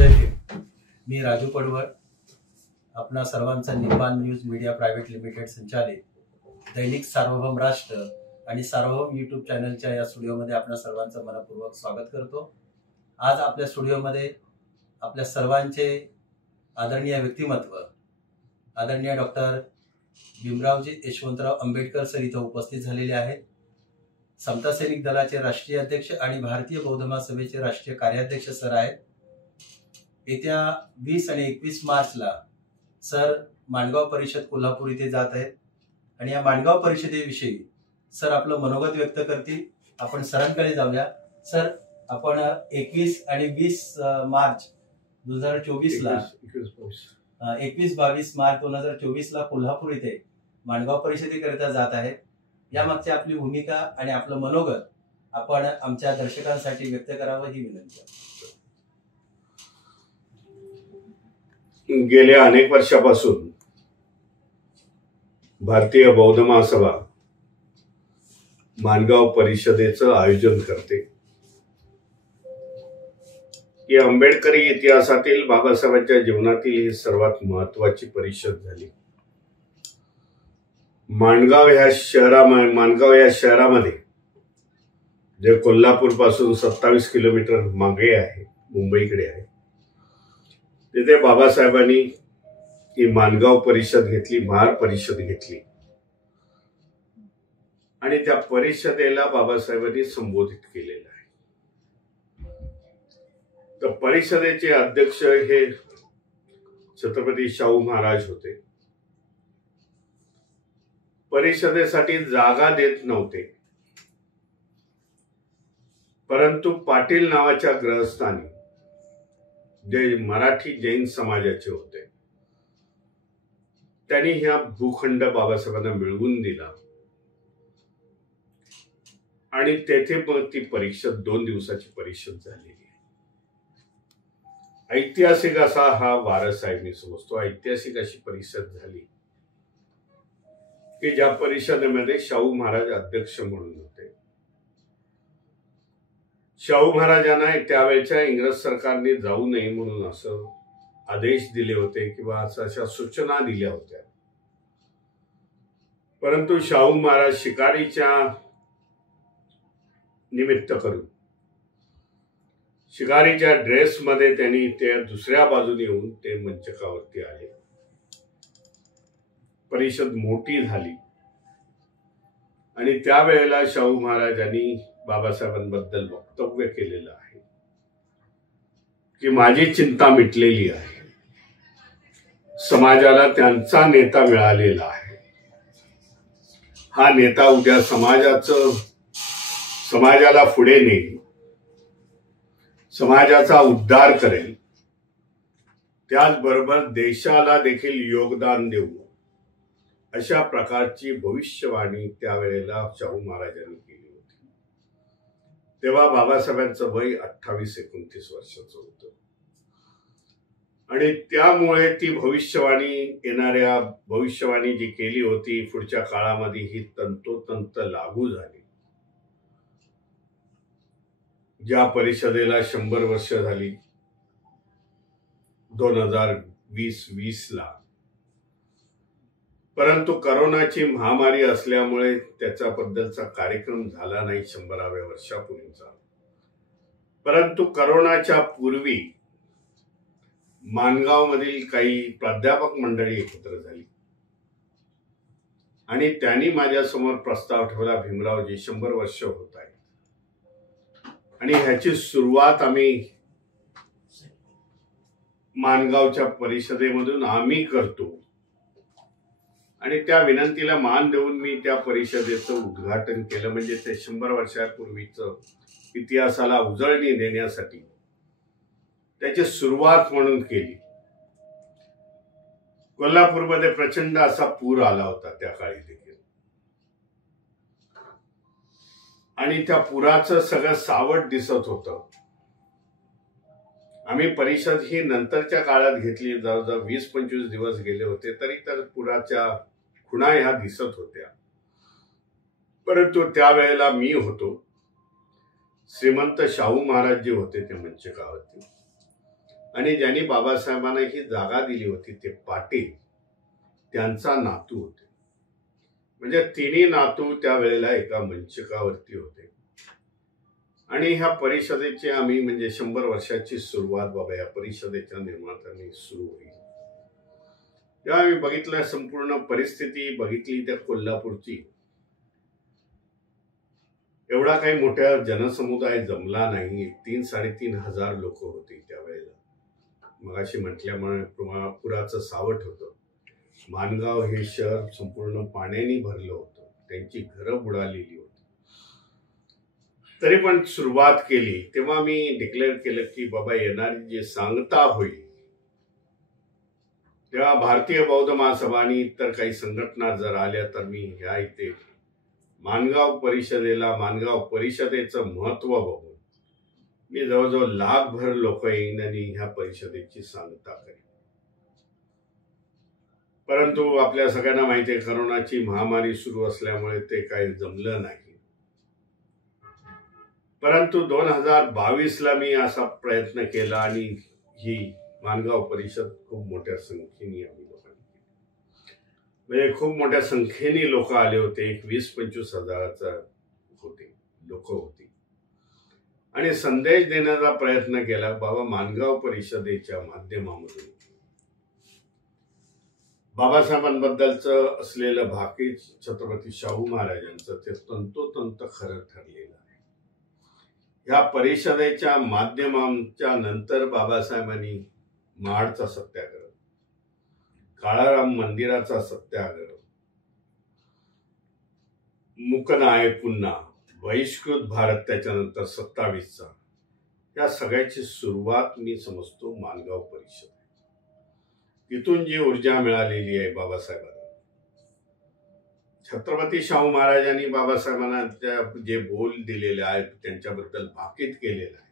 जय भीम. मी राजू पडवळ, आपणा सर्वांचा निर्माण न्यूज मीडिया प्रायव्हेट लिमिटेड संचालित दैनिक सार्वभौम राष्ट्र आणि सार्वभौम यूट्यूब चॅनलच्या या स्टुडिओमध्ये आपणा सर्वांचं मनपूर्वक स्वागत करतो. आज आपल्या स्टुडिओमध्ये आपल्या सर्वांचे आदरणीय व्यक्तिमत्व आदरणीय डॉक्टर भीमरावजी यशवंतराव आंबेडकर सर इथं उपस्थित झालेले आहेत. समता सैनिक दलाचे राष्ट्रीय अध्यक्ष आणि भारतीय बौद्ध महासभेचे राष्ट्रीय कार्याध्यक्ष सर आहेत. येत्या 20 आणि 21 मार्चला सर माणगाव परिषद कोल्हापूर इथे जात आहेत आणि या माणगाव परिषदेविषयी सर आपलं मनोगत व्यक्त करतील. आपण सरांकडे जाऊया. सर, आपण 21 आणि 20 मार्च 2024 ला 21-22 मार्च 2024 ला कोल्हापूर इथे माणगाव परिषदेकरिता जात आहेत. यामागची आपली भूमिका आणि आपलं मनोगत आपण आमच्या दर्शकांसाठी व्यक्त करावं ही विनंती आहे. गेल्या अनेक वर्षापासून भारतीय बौद्ध महासभा माणगाव परिषदेचं आयोजन करते. ही आंबेडकरी इतिहासातील बाबासाहेबांच्या जीवनातील ही सर्वात महत्वाची परिषद झाली. माणगाव या शहरामध्ये जे कोल्हापूर पासून 27 किलोमीटर मागे आहे, मुंबईकडे आहे, तिथे बाबासाहेबांनी ही माणगाव परिषद घेतली, महार परिषद घेतली आणि त्या परिषदेला बाबासाहेबांनी संबोधित केलेलं आहे. तर परिषदेचे अध्यक्ष हे छत्रपती शाहू महाराज होते. परिषदेसाठी जागा देत नव्हते, परंतु पाटील नावाच्या ग्रहस्थानी जे मराठी जैन समाजाचे होते त्यांनी हा भूखंड बाबासाहेबांना मिळवून दिला आणि तेथे मग ती परिषद 2 दिवसाची परिषद झालेली आहे. ऐतिहासिक असा हा वारसा आहे, मी समजतो. ऐतिहासिक अशी परिषद झाली की ज्या परिषदेमध्ये शाहू महाराज अध्यक्ष म्हणून होते. शाहू महाराजांना त्यावेळच्या इंग्रज सरकारने जाऊ नये म्हणून असं आदेश दिले होते किंवा अशा सूचना दिल्या होत्या. परंतु शाहू महाराज शिकारीच्या निमित्त करून शिकारीच्या ड्रेसमध्ये त्यांनी त्या दुसऱ्या बाजूने येऊन ते मंचकावरती आले. परिषद मोठी झाली आणि त्यावेळेला शाहू महाराजांनी बाबासाहेबांबद्दल वक्तव्य केलेलं आहे की माझी चिंता मिटलेली आहे, समाजाला त्यांचा नेता मिळालेला आहे, हा नेता उद्या समाजाला पुढे नेईल, समाजाचा उद्धार करेल, त्याचबरोबर देशाला देखील योगदान देऊ, अशा प्रकारची भविष्यवाणी त्यावेळेला शाहू महाराजांनी केली होती. तेव्हा बाबासाहेबांचं वय 28-29 वर्षाचं होतं आणि त्यामुळे ती भविष्यवाणी जी केली होती पुढच्या काळामध्ये ही तंतोतंत लागू झाली. ज्या परिषदेला 100 वर्ष झाली 2020 ला, परंतु करोनाची महामारी असल्यामुळे त्याच्याबद्दलचा कार्यक्रम झाला नाही 100व्या वर्षापूर्वीचा. परंतु करोनाच्या पूर्वी माणगाव मधील काही प्राध्यापक मंडळी एकत्र झाली आणि त्यांनी माझ्यासमोर प्रस्ताव ठेवला, भीमरावजी 100 वर्ष होत आहेत आणि ह्याची सुरुवात आम्ही माणगावच्या परिषदेमधून आम्ही करतो. आणि त्या विनंतीला मान देऊन मी त्या परिषदेचं उद्घाटन केलं. म्हणजे ते 100 वर्षापूर्वीचं इतिहासाला उजळणी देण्यासाठी त्याची सुरुवात म्हणून केली. कोल्हापूरमध्ये प्रचंड असा पूर आला होता त्या काळी देखील आणि त्या पुराचं सगळं सावट दिसत होतं. आम्ही परिषद ही नंतरच्या काळात घेतली, जवळजवळ 20-25 दिवस गेले होते तरी तर पुराच्या खुणा ह्या दिसत होत्या. परंतु त्यावेळेला मी होतो, श्रीमंत शाहू महाराज जे होते ते मंचकावरती, आणि ज्यांनी बाबासाहेबांना ही जागा दिली होती ते पाटील त्यांचा नातू होते. म्हणजे तिन्ही नातू त्यावेळेला एका मंचकावरती होते. आणि ह्या परिषदेची आम्ही म्हणजे 100 वर्षाची सुरुवात बाबा या परिषदेच्या निर्मात्यांनी सुरू होईल. तेव्हा आम्ही बघितलं, संपूर्ण परिस्थिती बघितली त्या कोल्हापूरची. एवढा काही मोठा जनसमुदाय जमला नाही. 3-3.5 हजार लोक होते त्यावेळेला. मगाशी म्हटल्यामुळे पुराचं सावट होतं. माणगाव हे शहर संपूर्ण पाण्याने भरलं होतं. त्यांची घरं बुडालेली होती. तरी पण सुरुवात केली तेव्हा मी डिक्लेअर केलं की बाबा येणारी जी सांगता होईल तेव्हा भारतीय बौद्ध महासभा आणि इतर काही संघटना जर आल्या तर मी ह्या इथे माणगाव परिषदेचं महत्व बघून मी जवळजवळ लाखभर लोक येईन आणि ह्या परिषदेची सांगता करेन. परंतु आपल्या सगळ्यांना माहिती आहे करोनाची महामारी सुरू असल्यामुळे ते काही जमलं नाही. परंतु 2022ला मी असा प्रयत्न केला आणि ही माणगाव परिषद खूप मोठ्या संख्येने आम्ही लोकांनी केली. म्हणजे खूप मोठ्या संख्येने लोक आले होते. 20-25 हजाराचा होते लोक होती. आणि संदेश देण्याचा प्रयत्न केला बाबा माणगाव परिषदेच्या माध्यमामधून बाबासाहेबांबद्दलचं असलेलं भाकीत छत्रपती शाहू महाराजांचं ते तंतोतंत खरं ठरलेलं आहे. या परिषदेच्या माध्यमांच्या नंतर बाबासाहेबांनी महाडचा सत्याग्रह, काळाराम मंदिराचा सत्याग्रह, मुकनाय पुन्हा, बहिष्कृत भारत त्याच्यानंतर 27चा, या सगळ्याची सुरुवात मी समजतो माणगाव परिषद. तिथून जी ऊर्जा मिळालेली आहे बाबासाहेबांना, छत्रपती शाहू महाराजांनी बाबासाहेबांना जे बोल दिलेले आहेत त्यांच्याबद्दल भाकीत केलेलं आहे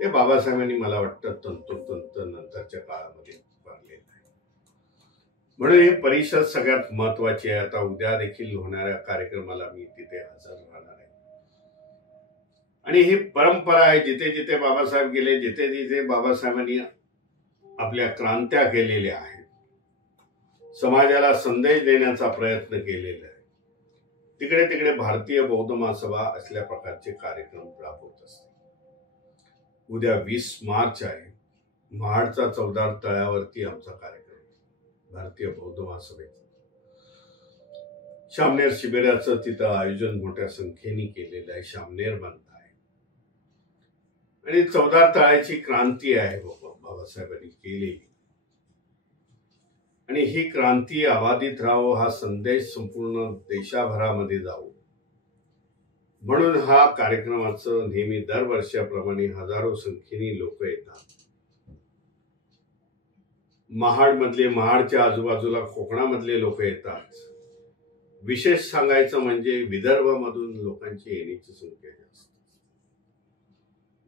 ते बाबासाहेबांनी मला वाटतं तंतोतंत नंतरच्या काळामध्ये वाढलेलं आहे. म्हणून ही परिषद सगळ्यात महत्वाची आहे. आता उद्या देखील होणाऱ्या कार्यक्रमाला मी तिथे हजर राहणार आहे. आणि ही परंपरा आहे, जिथे जिथे बाबासाहेब गेले, जिथे जिथे बाबासाहेबांनी आपल्या क्रांत्या केलेल्या आहेत, समाजाला संदेश देण्याचा प्रयत्न केलेला आहे, तिकडे तिकडे भारतीय बौद्ध महासभा असल्या प्रकारचे कार्यक्रम राबवत असते. उद्या 20 मार्च आहे. महाडचा चौदार तळ्यावरती आमचा कार्यक्रम आहे भारतीय बौद्ध महासभेचा. शामनेर शिबिराचं तिथं आयोजन मोठ्या संख्येने केलेलं आहे. शामनेर बंद आहे आणि चौदार तळ्याची क्रांती आहे बाबासाहेबांनी केलेली. आणि ही क्रांती अबाधित राहो, हा संदेश संपूर्ण देशाभरामध्ये जावो म्हणून हा कार्यक्रमाचं नेहमी दरवर्षाप्रमाणे हजारो संख्येने लोक येतात. महाडच्या आजूबाजूला कोकणामधले लोक येतात. विशेष सांगायचं म्हणजे विदर्भामधून लोकांची येण्याची संख्या जास्त.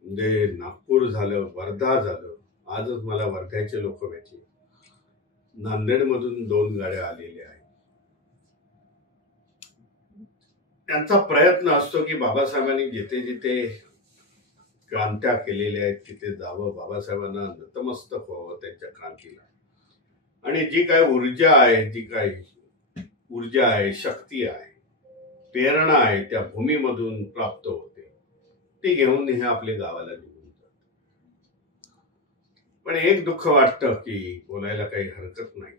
म्हणजे नागपूर झालं, वर्धा झालं. आजच मला वर्ध्याचे लोक भेटले. नांदेडमधून 2 गाड्या आलेल्या आहेत. त्यांचा प्रयत्न असतो की बाबासाहेबांनी जिथे जिथे क्रांत्या केलेल्या आहेत तिथे जावं, बाबासाहेबांना नतमस्तक व्हावं त्यांच्या क्रांतीला. आणि जी काय ऊर्जा आहे, शक्ती आहे, प्रेरणा आहे त्या भूमीमधून प्राप्त होते, ती घेऊन हे आपल्या गावाला निघून जातात. पण एक दुःख वाटतं की बोलायला काही हरकत नाही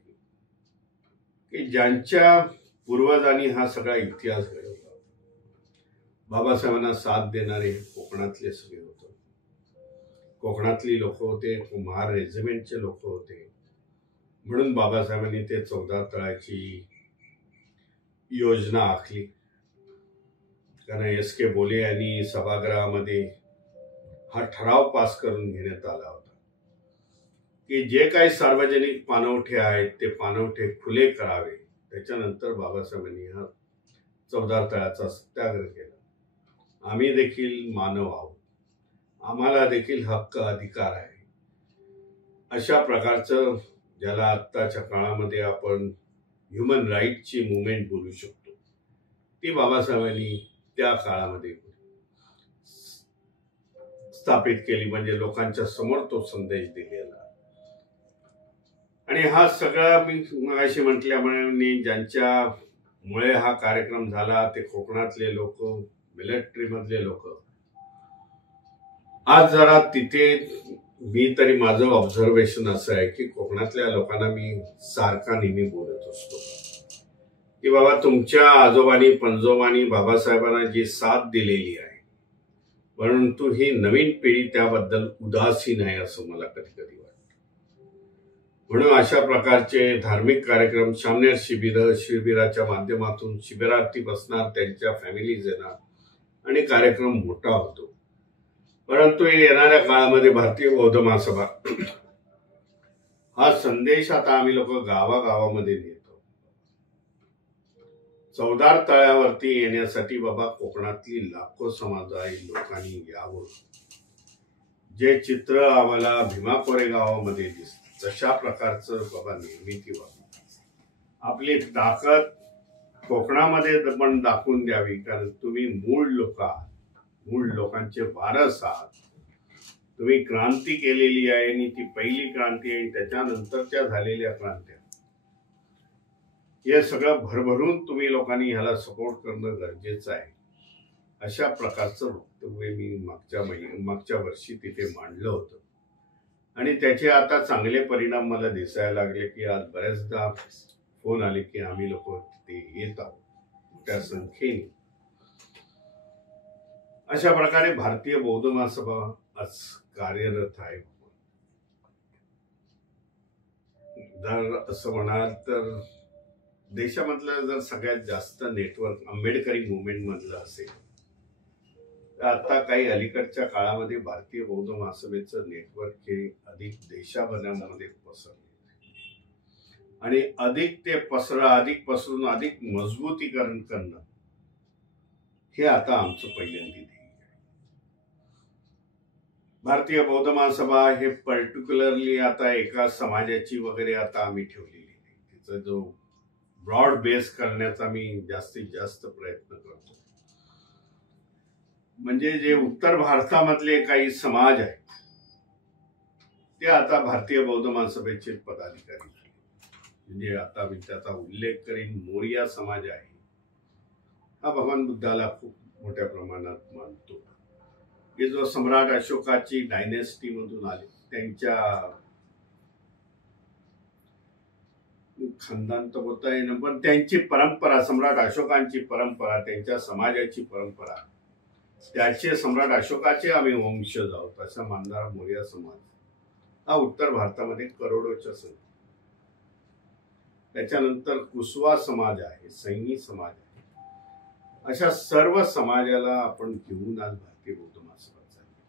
की ज्यांच्या पूर्वजांनी हा सगळा इतिहास घडवला, बाबासाहेबांना साथ देणारे कोकणातले सगळे होते. कोकणातली लोक होते, कुंभार रेजिमेंटचे लोक होते. म्हणून बाबासाहेबांनी ते 14 तळाची योजना आखली. कारण S.K. बोले यांनी सभागृहामध्ये हा ठराव पास करून घेण्यात आला होता की जे काही सार्वजनिक पाणवठे आहेत ते पाणवठे खुले करावे. त्याच्यानंतर बाबासाहेबांनी हा 14 तळाचा सत्याग्रह केला. आम्ही देखील मानव आहोत, आम्हाला देखील हक्क अधिकार आहे, अशा प्रकारचं ज्याला आत्ताच्या काळामध्ये आपण ह्युमन राईटची मुवमेंट बोलू शकतो, ती बाबासाहेबांनी त्या काळामध्ये स्थापित केली, म्हणजे लोकांच्या समोर तो संदेश दिलेला. आणि हा सगळा मी मगाशी म्हटल्यामुळे ज्यांच्यामुळे हा कार्यक्रम झाला ते कोकणातले लोक, मिलिटरी मधले लोक. आज जरा तिथे मी तरी माझं ऑब्झर्वेशन असं आहे की कोकणातल्या लोकांना मी सारखा नेहमी बोलत असतो की बाबा तुमच्या आजोबांनी पंजोबांनी बाबासाहेबांना जी साथ दिलेली आहे, परंतु ही नवीन पिढी त्याबद्दल उदासीन आहे असं मला कधी कधी वाटतं. म्हणून अशा प्रकारचे धार्मिक कार्यक्रम, सामनेर शिबिराच्या माध्यमातून शिबिरार्थी बसणार, त्यांच्या फॅमिलीज येणार आणि कार्यक्रम मोठा होतो. परंतु येणाऱ्या काळामध्ये भारतीय बौद्ध महासभा हा संदेश आता आम्ही लोक गावागावामध्ये नेतो. चवदार तळ्यावरती येण्यासाठी बाबा कोकणातली लाखो समुदाय लोकांनी यावं. जे चित्र आम्हाला भीमा कोरेगावामध्ये दिसतं तशा प्रकारचं बाबा निर्मिती व्हावी. आपली ताकद कोकणामध्ये पण दाखवून द्यावी, कारण तुम्ही मूळ लोक आहात, मूळ लोकांचे वारस आहात. तुम्ही क्रांती केलेली आहे आणि ती पहिली क्रांती आहे, त्याच्यानंतरच्या झालेल्या क्रांत्या, हे सगळं भरभरून तुम्ही लोकांनी ह्याला सपोर्ट करणं गरजेचं आहे. अशा प्रकारचं वक्तव्य मी मागच्या वर्षी तिथे मांडलं होतं आणि त्याचे आता चांगले परिणाम मला दिसायला लागले की आज बऱ्याचदा फोन आले की आम्ही लोक तिथे येत आहोत मोठ्या संख्येने. अशा प्रकारे भारतीय बौद्ध महासभा आज कार्यरत आहे. जर असं म्हणाल तर देशामधलं जर सगळ्यात जास्त नेटवर्क आंबेडकरी मुवमेंट मधलं असेल तर आता काही अलीकडच्या काळामध्ये भारतीय बौद्ध महासभेचं नेटवर्क हे अधिक देशाभरामध्ये पसरले आणि अधिक पसरून अधिक मजबूतीकरण करणं हे आता आमचं पहिल्यांदा ध्येय आहे. भारतीय बौद्ध महासभा हे पर्टिक्युलरली आता एका समाजाची वगैरे आता आम्ही ठेवलेली नाही. तिचा जो ब्रॉड बेस करण्याचा मी जास्तीत जास्त प्रयत्न करतो. म्हणजे जे उत्तर भारतामधले काही समाज आहेत ते आता भारतीय बौद्ध महासभेचे पदाधिकारी झाले. म्हणजे आता मी त्याचा उल्लेख करीन, मोरिया समाज आहे, हा भगवान बुद्धाला खूप मोठ्या प्रमाणात मानतो. हे जो सम्राट अशोकाची डायनेस्टी मधून आले, त्यांच्या खानदान तर बोलता येणं, पण त्यांची परंपरा, सम्राट अशोकांची परंपरा, त्यांच्या समाजाची परंपरा, त्याचे सम्राट अशोकाचे आम्ही वंशज आहोत असा मानणारा मोरिया समाज हा उत्तर भारतामध्ये करोडोच्या संख्येत. त्याच्यानंतर कुसवा समाज आहे, सैनी समाज आहे. अशा सर्व समाजाला आपण घेऊन आज भारतीय बौद्ध महासभा चालली.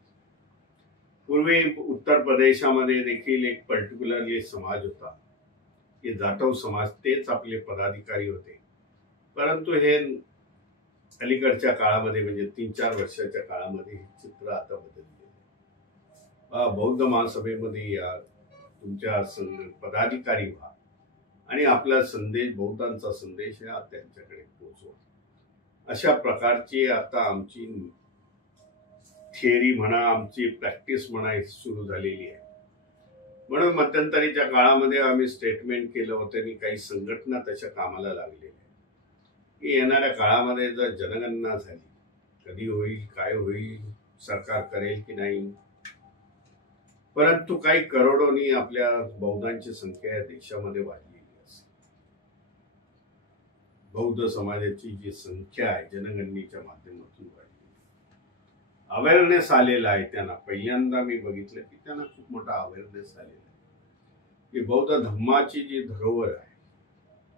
पूर्वी उत्तर प्रदेशामध्ये देखील एक पर्टिक्युलरली समाज होता, हे जाटव समाज, तेच आपले पदाधिकारी होते. परंतु हे अलीकडच्या काळामध्ये म्हणजे 3-4 वर्षाच्या काळामध्ये हे चित्र आता बदलले. बौद्ध महासभेमध्ये या, तुमच्या पदाधिकारी व्हा आणि आपला संदेश, बौद्धांचा संदेश हा त्यांच्याकडे पोहोचवा. अशा प्रकारची आता आमची थिअरी म्हणा, आमची प्रॅक्टिस म्हणा सुरू झालेली आहे. म्हणून मध्यंतरीच्या काळामध्ये आम्ही स्टेटमेंट केलं होतं आणि काही संघटना तशा कामाला लागलेल्या की येणाऱ्या काळामध्ये जर जनगणना झाली, कधी होईल, काय होईल, सरकार करेल की नाही, परंतु काही करोडोनी आपल्या बौद्धांची संख्या या देशामध्ये वाढलेली असेल. बौद्ध समाजाची जी संख्या आहे जनगणनेच्या माध्यमातून वाढली, अवेअरनेस आलेला आहे त्यांना. पहिल्यांदा मी बघितलं की त्यांना खूप मोठा अवेअरनेस आलेला आहे की बौद्ध धम्माची जी धरोहर आहे,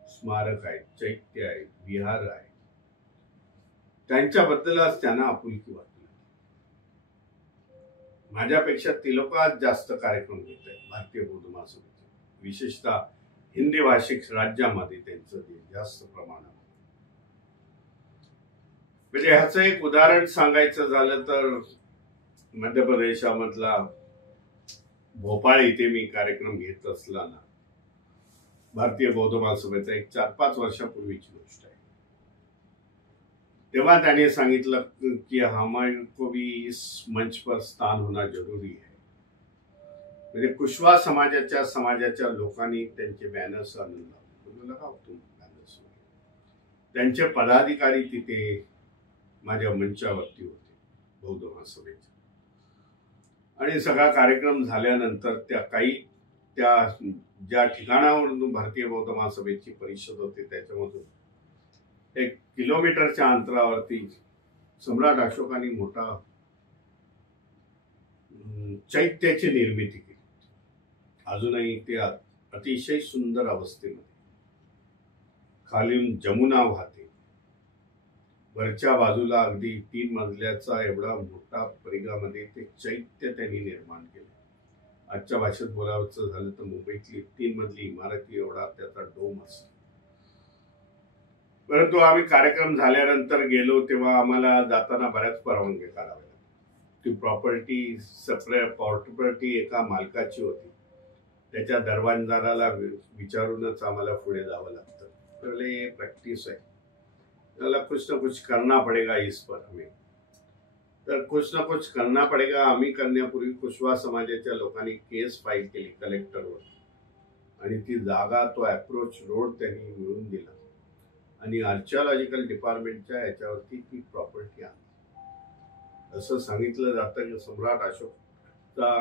स्मारक आहे, चैत्य आहे, विहार आहे, त्यांच्याबद्दलच त्यांना आपुलकी वाटली. माझ्यापेक्षा ते लोक आज जास्त कार्यक्रम घेत आहेत भारतीय बौद्ध महासभेचे, विशेषतः हिंदी भाषिक राज्यामध्ये त्यांचं जे जास्त प्रमाण आहे. म्हणजे ह्याचं एक उदाहरण सांगायचं झालं तर मध्य प्रदेशामधला भोपाळ इथे मी कार्यक्रम घेत असताना भारतीय बौद्ध महासभेचा एक 4-5 वर्षापूर्वीची गोष्ट आहे. तेव्हा त्याने सांगितलं कि हमारे को भी इस मंच पर स्थान होना जरूरी है. म्हणजे कुशवा समाजाच्या लोकांनी त्यांचे बॅनर्स आणून लावले. बॅनर्स त्यांचे पदाधिकारी तिथे माझ्या मंचावरती होते बौद्ध महासभेचे. आणि सगळा कार्यक्रम झाल्यानंतर त्या ज्या ठिकाणावरून भारतीय बौद्ध महासभेची परिषद होती त्याच्यामधून 1 किलोमीटरच्या अंतरावरती सम्राट अशोकांनी मोठा चैत्याची निर्मिती केली. अजूनही ते अतिशय सुंदर अवस्थेमध्ये. खालून जमुना वाहते, वरच्या बाजूला अगदी 3 मजल्याचा एवढा मोठा परिघामध्ये ते चैत्य त्यांनी निर्माण केले. आजच्या भाषेत बोलायचं झालं तर मुंबईतली 3 मजली इमारती एवढा त्याचा डोम असतो. परंतु आम्ही कार्यक्रम झाल्यानंतर गेलो तेव्हा आम्हाला जाताना बऱ्याच परवानग्या काढाव्या लागल्या. ती प्रॉपर्टी सेपरेट प्रॉपर्टी एका मालकाची होती. त्याच्या दरवानदाराला विचारूनच आम्हाला पुढे जावं लागतं. पहिले प्रॅक्टिस आहे, त्याला कुछ ना कुछ करना पडेगा इस पर हमें. तर कुछ ना कुछ करना पडेगा आम्ही करण्यापूर्वी कुशवा समाजाच्या लोकांनी केस फाईल केली कलेक्टरवर आणि ती जागा तो अप्रोच रोड त्यांनी मिळवून दिला आणि आर्किओलॉजिकल डिपार्टमेंटच्या याच्यावरती ती प्रॉपर्टी आणली. असं सांगितलं जातं की सम्राट अशोकचा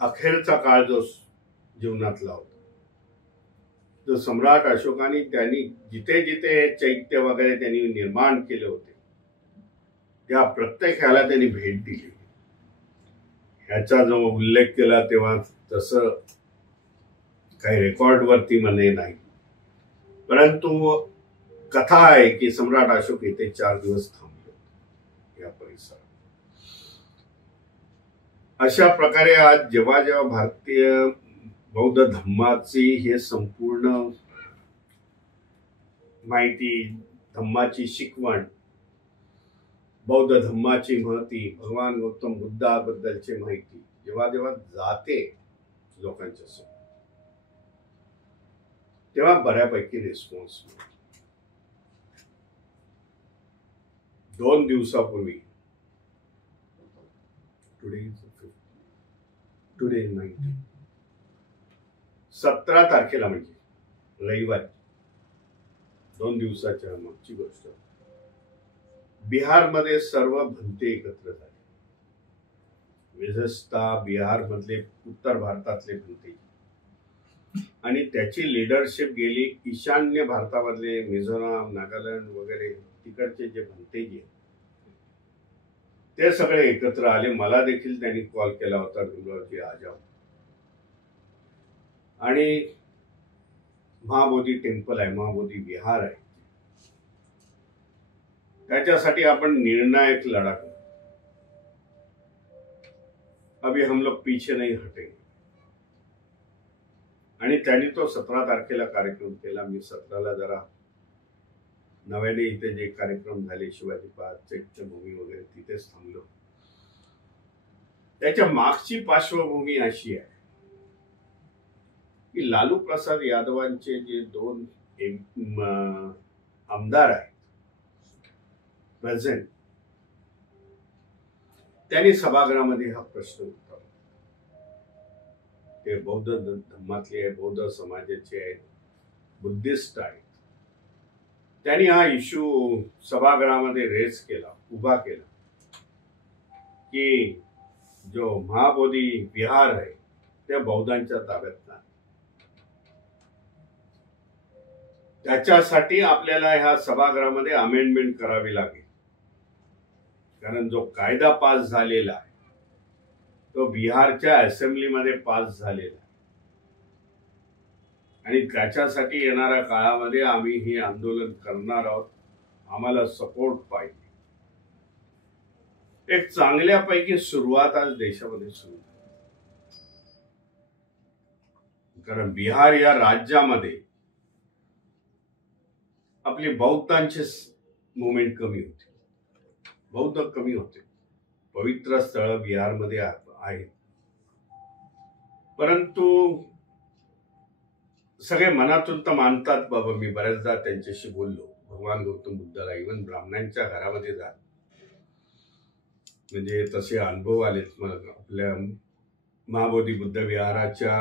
अखेरचा काळ जो जीवनातला होता तो सम्राट अशोकाने त्यांनी जिथे जिथे हे चैत्य वगैरे त्यांनी निर्माण केले होते त्या प्रत्येक ह्याला त्यांनी भेट दिली. ह्याचा जो उल्लेख केला तेव्हा तसं काही रेकॉर्डवरती म्हणे नाही, परंतु कथा आहे की सम्राट अशोक इथे 4 दिवस थांबले या परिसरात. अशा प्रकारे आज जेव्हा जेव्हा भारतीय बौद्ध धम्माची हे संपूर्ण माहिती, धम्माची शिकवण, बौद्ध धम्माची महती, भगवान गौतम बुद्धाबद्दलची माहिती जेव्हा जेव्हा जाते लोकांच्या समोर तेव्हा बऱ्यापैकी रिस्पॉन्स. 2 दिवसापूर्वी टुडे 17 तारखेला म्हणजे रविवारी 2 दिवसाच्या मागची गोष्ट बिहारमध्ये सर्व भंते एकत्र झाले. विशेषतः बिहार मधले उत्तर भारतातले भंते आणि त्याची लिडरशिप गेली ईशान्य भारतामधले मिझोराम, नागालँड वगैरे तिकडचे जे भंतेजी ते सगळे एकत्र आले. मला देखील त्यांनी कॉल केला होता, भीमरावजी आ जाओ. आणि महाबोधी टेम्पल आहे, महाबोधी विहार आहे, त्याच्यासाठी आपण निर्णायक लढा करू. अभी हम लोग पीछे नहीं हटेंगे. आणि त्यांनी तो 17 तारखेला कार्यक्रम केला. मी 17ला जरा नव्याने इथे जे कार्यक्रम झाले शिवाजी पार्क, चैत्यभूमी वगैरे तिथेच थांबलो. त्याच्या मागची पार्श्वभूमी अशी आहे की लालू प्रसाद यादवांचे जे 2 आमदार आहेत प्रेझेंट, त्यांनी सभागृहामध्ये हा प्रश्न उठवला. ते बौद्ध धर्मातले आहे, बौद्ध समाजाचे आहेत, बुद्धिस्ट आहेत. त्यांनी हा इश्यू सभागृहामध्ये रेज केला, उभा केला की जो महाबोधी विहार आहे त्या बौद्धांच्या ताब्यात नाही. त्याच्यासाठी आपल्याला ह्या सभागृहामध्ये अमेंडमेंट करावी लागेल, कारण जो कायदा पास झालेला आहे तो बिहारच्या असेंब्लीमध्ये पास झालेला आहे आणि त्याच्यासाठी येणाऱ्या काळामध्ये आम्ही हे आंदोलन करणार आहोत. आम्हाला सपोर्ट पाहिजे. एक चांगल्यापैकी सुरुवात आज देशामध्ये सुरू झाली, कारण बिहार या राज्यामध्ये आपली बौद्धांचे मुवमेंट कमी होते, बौद्ध कमी होते. पवित्र स्थळ बिहारमध्ये आहेत, परंतु सगळे मनातून तर मानतात बाबा. मी बऱ्याचदा त्यांच्याशी बोललो भगवान गौतम बुद्धाला इव्हन ब्राह्मणांच्या घरामध्ये जा, म्हणजे तसे अनुभव आलेत मला. आपल्या महाबोधी बुद्ध विहाराच्या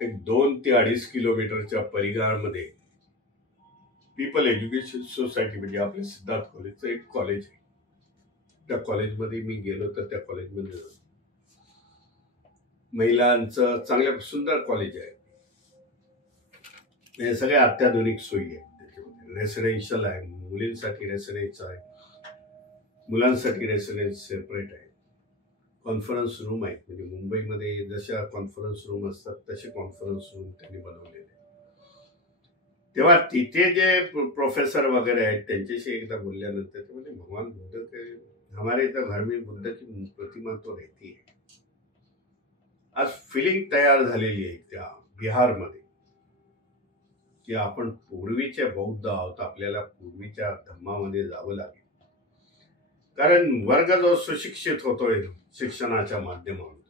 एक 2 ते 2.5 किलोमीटरच्या परिघामध्ये पीपल एज्युकेशन सोसायटी म्हणजे आपल्या सिद्धार्थ कॉलेजचं एक कॉलेज आहे. त्या कॉलेजमध्ये मी गेलो तर त्या कॉलेजमध्ये महिलांचं चांगल्या सुंदर कॉलेज आहे. हे सगळ्या अत्याधुनिक सोयी आहेत त्याच्यामध्ये. रेसिडेन्शियल आहे, मुलींसाठी रेसिडेन्स आहे, मुलांसाठी रेसिडेन्स सेपरेट आहे. कॉन्फरन्स रूम आहेत, म्हणजे मुंबईमध्ये जशा कॉन्फरन्स रूम असतात तसे कॉन्फरन्स रूम त्यांनी बनवलेले. तेव्हा तिथे जे प्रोफेसर वगैरे आहेत त्यांच्याशी एकदा बोलल्यानंतर ते म्हणजे भगवान बुद्ध के हमारे इधर घर में बुद्ध की प्रतिमा तो रहती है. आज फिलिंग तयार झालेली आहे त्या बिहारमध्ये की आपण पूर्वीचे बौद्ध आहोत, आपल्याला पूर्वीच्या धम्मामध्ये जावं लागेल. कारण वर्ग जो सुशिक्षित होतोय शिक्षणाच्या माध्यमातून,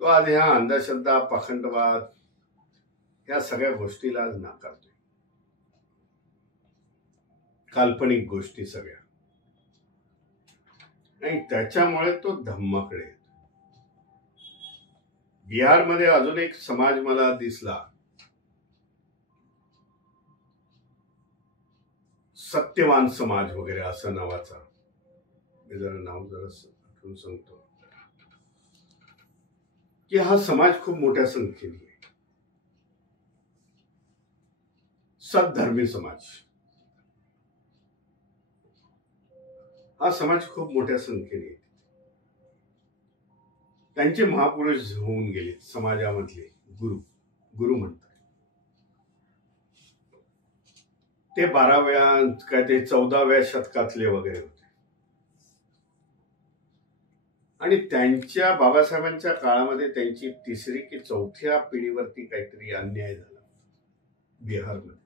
तो आज ह्या अंधश्रद्धा, पाखंडवाद ह्या सगळ्या गोष्टीला आज नाकारतोय. काल्पनिक गोष्टी सगळ्या, आणि त्याच्यामुळे तो धम्माकडे येतो. बिहारमध्ये अजून एक समाज मला दिसला, सत्यवान समाज वगैरे असं नावाचा. मी जरा नाव आठवून सांगतो की हा समाज खूप मोठ्या संख्येने आहे. सद्धर्मी समाज, हा समाज खूप मोठ्या संख्येने आहे. त्यांचे महापुरुष होऊन गेले समाजामधले गुरु म्हणतात. ते 12व्या काय ते 14व्या शतकातले वगैरे होते. आणि त्यांच्या बाबासाहेबांच्या काळामध्ये त्यांची 3री की 4थ्या पिढीवरती काहीतरी अन्याय झाला बिहारमध्ये.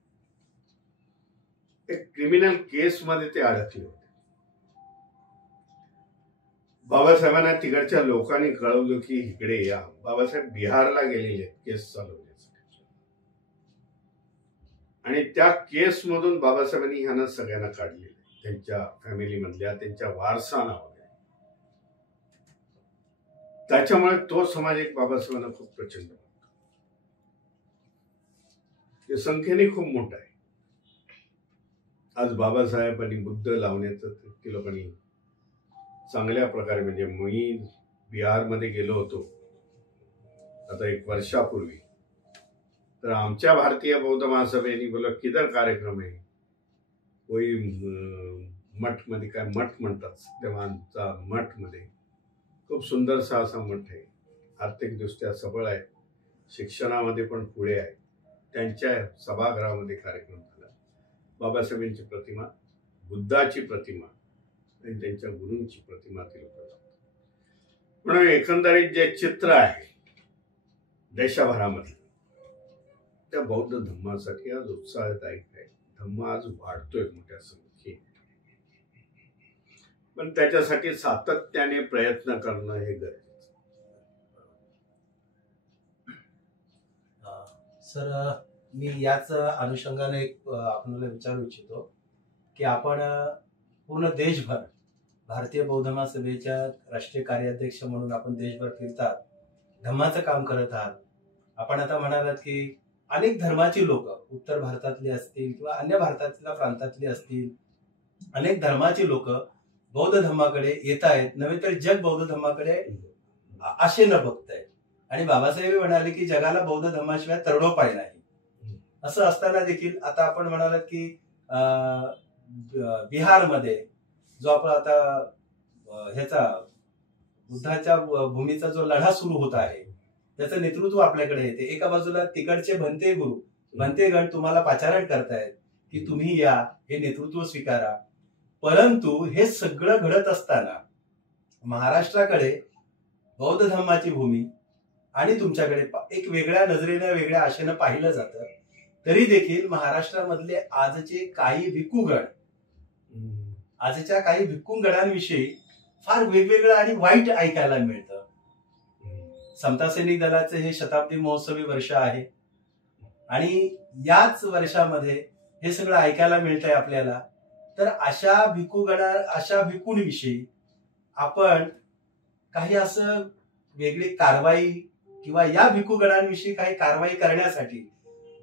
एक क्रिमिनल केसमध्ये ते अडकले होते. बाबासाहेबांना तिकडच्या लोकांनी कळवलं की इकडे या. बाबासाहेब बिहारला गेलेले केस चालवण्यासाठी, आणि त्या केसमधून बाबासाहेबांनी ह्यांना सगळ्यांना काढलेले, त्यांच्या फॅमिलीमधल्या, त्यांच्या वारसांना वगैरे. त्याच्यामुळे तो समाज एक बाबासाहेबांना खूप प्रचंड वाटतो. ते संख्येने खूप मोठा आहे. आज बाबासाहेब आणि बुद्ध लावण्याचं ते लोकांनी चांगल्या प्रकारे, म्हणजे मी बिहारमध्ये गेलो होतो आता 1 वर्षापूर्वी, तर आमच्या भारतीय बौद्ध महासभेने बोला किधर कार्यक्रम आहे, कोई मठ मध्ये, काय मठ म्हणतात तेव्हा आमचा मठ मध्ये खूप सुंदरसा असा मठ आहे. आर्थिकदृष्ट्या सबळ आहे, शिक्षणामध्ये पण पुढे आहे. त्यांच्या सभागृहामध्ये कार्यक्रम झाला. बाबासाहेबांची प्रतिमा, बुद्धाची प्रतिमा आणि त्यांच्या गुरूंची प्रतिमा ती लोक लावतात. म्हणून एकंदरीत जे चित्र आहे देशभरामधलं, त्या बौद्ध धम्मासाठी आज उत्साहदायक आहे. धम्म आज वाढतोय मोठ्या संख्येने, पण त्याच्यासाठी सातत्याने प्रयत्न करणं हे गरजेचं. सर, मी याच अनुषंगाने एक आपल्याला विचारू इच्छितो की आपण पूर्ण देशभर भारतीय बौद्ध महासभेच्या राष्ट्रीय कार्याध्यक्ष म्हणून आपण देशभर फिरतात, धम्माचं काम करत आहात. आपण आता म्हणालात की अनेक धर्माची लोक, उत्तर भारतातली असतील किंवा अन्य भारतातल्या प्रांतातली असतील, अनेक धर्माची लोक बौद्ध धम्माकडे येत आहेत. नव्हे तर जग बौद्ध धम्माकडे आशेनं बघतायत. आणि बाबासाहेब म्हणाले की जगाला बौद्ध धम्माशिवाय तरणोपाय नाही. असं असताना देखील आता आपण म्हणालात की बिहारमध्ये जो आपण आता ह्याचा बुद्धाच्या भूमीचा जो लढा सुरू होत आहे, त्याचं नेतृत्व आपल्याकडे येते. एका बाजूला तिकडचे भंते गुरु, भंतेगण तुम्हाला पाचारण करतायत की तुम्ही या, हे नेतृत्व स्वीकारा. परंतु हे सगळं घडत असताना महाराष्ट्राकडे बौद्ध धम्माची भूमी आणि तुमच्याकडे एक वेगळ्या नजरेनं, वेगळ्या आशेनं पाहिलं जातं. तरी देखील महाराष्ट्रामधले आजचे काही भिक्खूगण, आजच्या काही भिक्खूगणांविषयी फार वेगवेगळं आणि वाईट ऐकायला मिळतं. समता सैनिक दलाचे हे शताब्दी महोत्सवी वर्ष आहे, आणि याच वर्षामध्ये हे सगळं ऐकायला मिळतंय आपल्याला. तर अशा भिकूंविषयी आपण काही असं वेगळी कारवाई किंवा या भिकूगणांविषयी काही कारवाई करण्यासाठी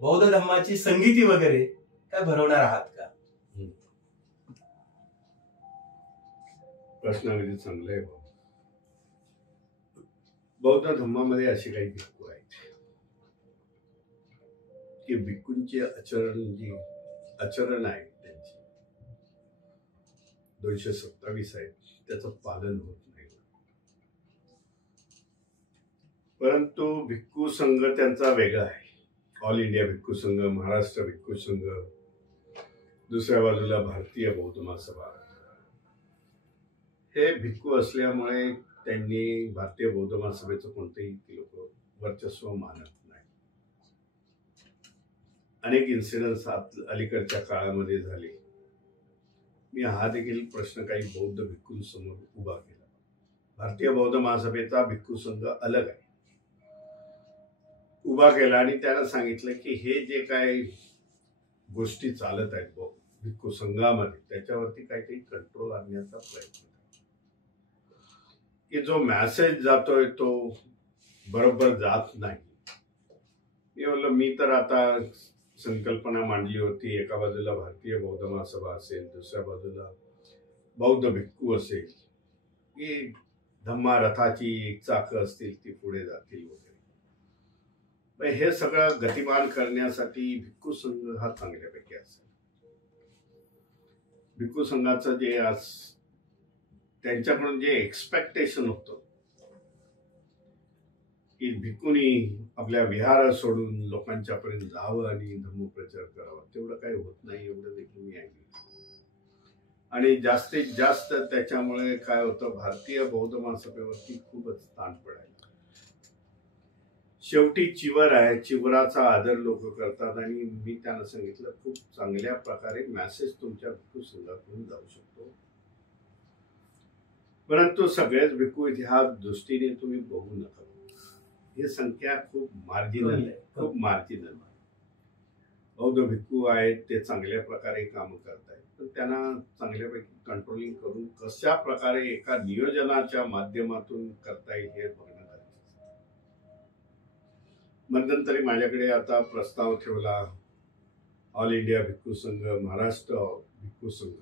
बौद्ध धम्माची संगीती वगैरे काय भरवणार आहात का? प्रश्न अगदी चांगला आहे. बौद्ध धर्मामध्ये असे काही भिक्खू आहेत की भिक्खूंचे आचरण आहे त्यांची 227 आहेत, त्याचं पालन होत नाही. परंतु भिक्खू संघ त्यांचा वेगळा आहे. ऑल इंडिया भिक्खू संघ, महाराष्ट्र भिक्खू संघ, दुसऱ्या बाजूला भारतीय बौद्ध महासभा. हे भिक्खू असल्यामुळे त्यांनी भारतीय बौद्ध महासभेचं कोणतेही लोक वर्चस्व मानत नाही. अनेक इन्सिडेंट्स अलीकडच्या काळामध्ये झाले. मी हा देखील प्रश्न काही बौद्ध भिक्खूंसमोर उभा केला. भारतीय बौद्ध महासभेचा भिक्खू संघ अलग आहे उभा केला आणि त्याला सांगितलं की हे जे काही गोष्टी चालत आहेत भिक्खू संघामध्ये त्याच्यावरती काहीतरी कंट्रोल आणण्याचा प्रयत्न, की जो मॅसेज जातोय तो बरोबर जात नाही. मी बोललो मी तर आता संकल्पना मांडली होती, एका बाजूला भारतीय बौद्ध महासभा असेल, दुसऱ्या बाजूला बौद्ध भिक्खू असेल, की धम्मा रथाची चाकं असतील ती पुढे जातील वगैरे. हे सगळं गतिमान करण्यासाठी भिक्खू संघ हा चांगल्यापैकी असेल. भिक्खू संघाचं जे आज त्यांच्याकडून जे एक्सपेक्टेशन होतं की भिक्खूंनी आपल्या विहार सोडून लोकांच्या पर्यंत जावं आणि धम्मप्रचार करावा, तेवढं काही होत नाही एवढं देखील मी ऐकलं. आणि जास्तीत जास्त त्याच्यामुळे काय होतं, भारतीय बौद्ध महासभेवरती खूपच ताण पडायला. शेवटी चिवर आहे, चिवराचा आदर लोक करतात आणि मी त्यांना सांगितलं खूप चांगल्या प्रकारे मेसेज तुमच्या भिक्खू संघातून जाऊ शकतो, परंतु सगळेच भिक्खू ह्या दृष्टीने तुम्ही बघू नका. ही संख्या खूप मार्जिनल आहे, खूप मार्जिनल. बौद्ध भिक्खू आहेत ते चांगल्या प्रकारे काम करत आहेत, पण त्यांना चांगल्यापैकी कंट्रोलिंग करून कशा प्रकारे एका नियोजनाच्या माध्यमातून करता येईल हे बघणं गरजेचं आहे. मध्यंतरी माझ्याकडे आता प्रस्ताव ठेवला ऑल इंडिया भिक्खू संघ, महाराष्ट्र भिक्खू संघ,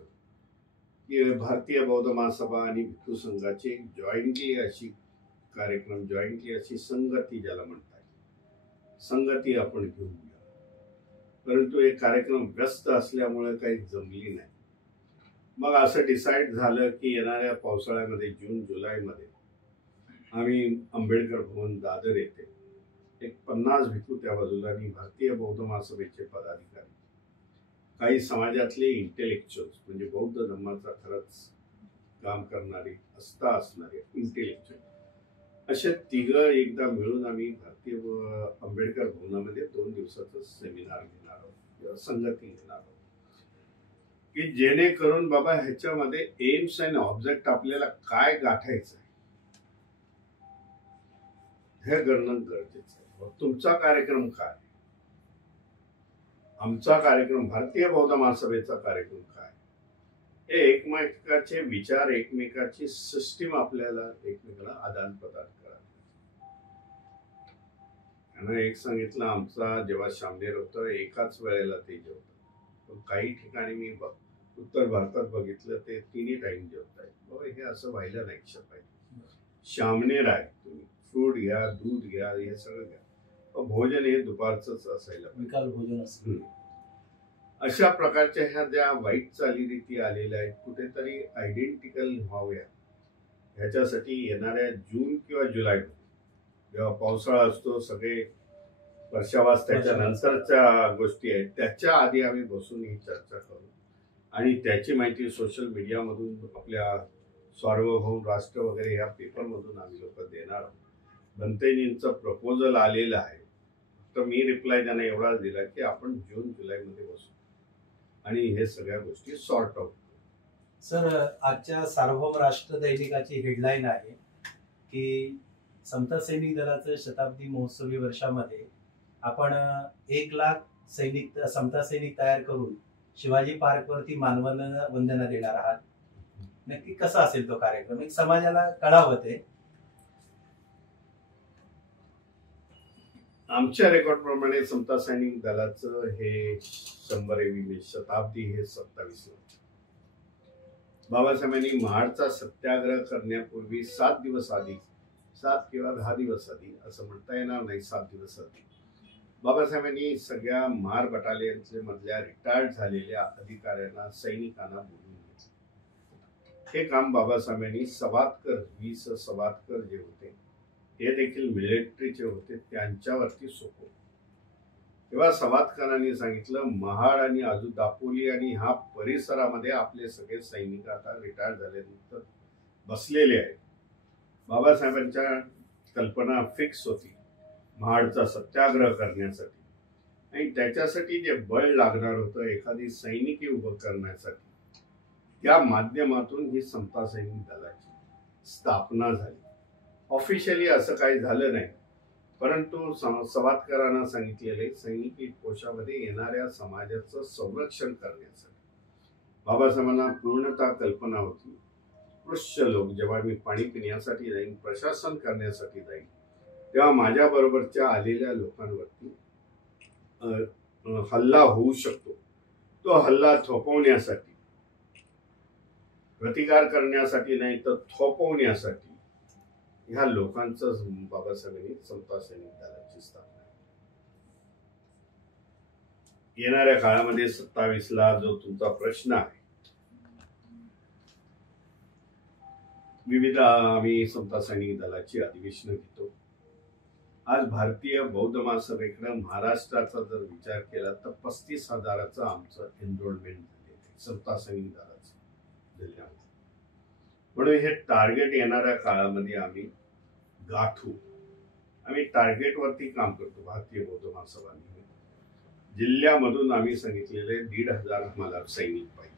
भारतीय बौद्ध महासभा आणि भिक्खू संघाची जॉईंटली अशी कार्यक्रम, जॉईंटली अशी संगती ज्याला म्हणतात, संगती आपण घेऊया. परंतु एक कार्यक्रम व्यस्त असल्यामुळे काही जमली नाही. मग असं डिसाईड झालं की येणाऱ्या पावसाळ्यामध्ये जून जुलैमध्ये आम्ही आंबेडकर भवन दादर येथे एक 50 भिक्खू त्या बाजूला आणि भारतीय बौद्ध महासभेचे पदाधिकारी, काही समाजातले इंटेलेक्च्युअल्स म्हणजे बौद्ध धर्माचा खरंच काम करणारे असणारे इंटेलेक्च्युअल, असे तिघं एकदा मिळून आम्ही भारतीय आंबेडकर भवनामध्ये 2 दिवसाचं सेमिनार घेणार आहोत, संगती घेणार आहोत, की जेणेकरून बाबा ह्याच्यामध्ये एम्स अँड ऑब्जेक्ट आपल्याला काय गाठायचं आहे हे करणं गरजेचं आहे. तुमचा कार्यक्रम काय, आमचा कार्यक्रम, भारतीय बौद्ध महासभेचा कार्यक्रम काय, हे एकमेकाचे विचार, एकमेकाची सिस्टीम आपल्याला एकमेकाला आदान प्रदान करा. त्यांना एक सांगितलं, आमचा जेव्हा शामनेर होतं एकाच वेळेला ते जेवतात, पण काही ठिकाणी मी उत्तर भारतात बघितलं ते 3 टाइम जेवत आहेत. बाबा हे असं व्हायला नाही पाहिजे. शामनेर आहे, तुम्ही फ्रूट घ्या, दूध घ्या, हे सगळं घ्या, भोजन हे दुपारचंच असायला पाहिजे, भोजन असतं. अशा प्रकारच्या ह्या ज्या वाईट चालीरीती आलेल्या आहेत कुठेतरी आयडेंटिकल व्हाव्या, ह्याच्यासाठी येणाऱ्या जून किंवा जुलैमध्ये जेव्हा पावसाळा असतो, सगळे वर्षावास त्याच्या नंतरच्या गोष्टी आहेत, त्याच्या आधी आम्ही बसून ही चर्चा करू आणि त्याची माहिती सोशल मीडियामधून, आपल्या सार्वभौम राष्ट्र वगैरे ह्या पेपरमधून आम्ही लोक देणार आहोत. बनतेजींचं प्रपोजल आलेलं आहे, तर मी रिप्लाय त्यांना एवढाच दिला की आपण जून जुलैमध्ये बसू आणि हे सगळ्या गोष्टी सॉर्ट आउट. सर, आजच्या सार्वभौम राष्ट्र दैनिकाची हेडलाईन आहे की समता सैनिक दलाचं शताब्दी महोत्सवी वर्षामध्ये आपण 1 लाख समता सैनिक तयार करून शिवाजी पार्क वरती मानवंदना देणार आहात. नक्की कसा असेल तो कार्यक्रम, एक समाजाला कळावं ते. आमच्या रेकॉर्ड प्रमाणे समता सैनिक दलाचं हे 100वी शताब्दी हे 27 बाबासाहेबांनी महाडचा सत्याग्रह करण्यापूर्वी 7 दिवस आधी, 7 किंवा 10 दिवस आधी असं म्हणता येणार नाही, 7 दिवस आधी बाबासाहेबांनी सगळ्या महार बटालियनचे मधल्या रिटायर्ड झालेल्या अधिकाऱ्यांना, सैनिकांना बोलवून घेतलं. हे काम बाबासाहेबांनी सवातकर, 20 सवातकर जे होते हे देखील मिलिटरीचे होते, त्यांच्यावरती सोपवलं. तेव्हा सवातकरांनी सांगितलं, महाड आणि आजू दापोली आणि ह्या परिसरामध्ये आपले सगळे सैनिक आता रिटायर झाल्यानंतर बसलेले आहेत. बाबासाहेबांच्या कल्पना फिक्स होती महाडचा सत्याग्रह करण्यासाठी, आणि त्याच्यासाठी जे बळ लागणार होतं एखादी सैनिकी उभं करण्यासाठी, त्या माध्यमातून ही समता सैनिक दलाची स्थापना झाली. ऑफिशियली असं काही झालं नाही, परंतु सवातकरांना सांगितलेले सैनिकी कोशामध्ये येणाऱ्या समाजाचं संरक्षण करण्यासाठी बाबासाहेबांना पूर्णतः कल्पना होती. पृष्ठ लोक जेव्हा मी पाणी पिण्यासाठी जाईन, प्रशासन करण्यासाठी जाईन, तेव्हा माझ्या बरोबरच्या आलेल्या लोकांवरती हल्ला होऊ शकतो. तो हल्ला थोपवण्यासाठी, प्रतिकार करण्यासाठी नाही तर थोपवण्यासाठी ह्या लोकांचं बाबासाहेबांनी समता सैनिक दलाची स्थापना. येणाऱ्या काळामध्ये 27ला जो तुमचा प्रश्न आहे, विविध आम्ही समता सैनिक दलाची अधिवेशनं घेतो. आज भारतीय बौद्ध महासभेकडे महाराष्ट्राचा जर विचार केला तर 35,000चं आमचं एनरोलमेंट झाले समता सैनिक दलाचं जिल्ह्यामध्ये. म्हणून हे टार्गेट येणाऱ्या काळामध्ये आम्ही गाठू. आम्ही टार्गेटवरती काम करतो. भारतीय बौद्ध महासभा जिल्ह्यामधून आम्ही सांगितलेले 1,500 आम्हाला सैनिक पाहिजे,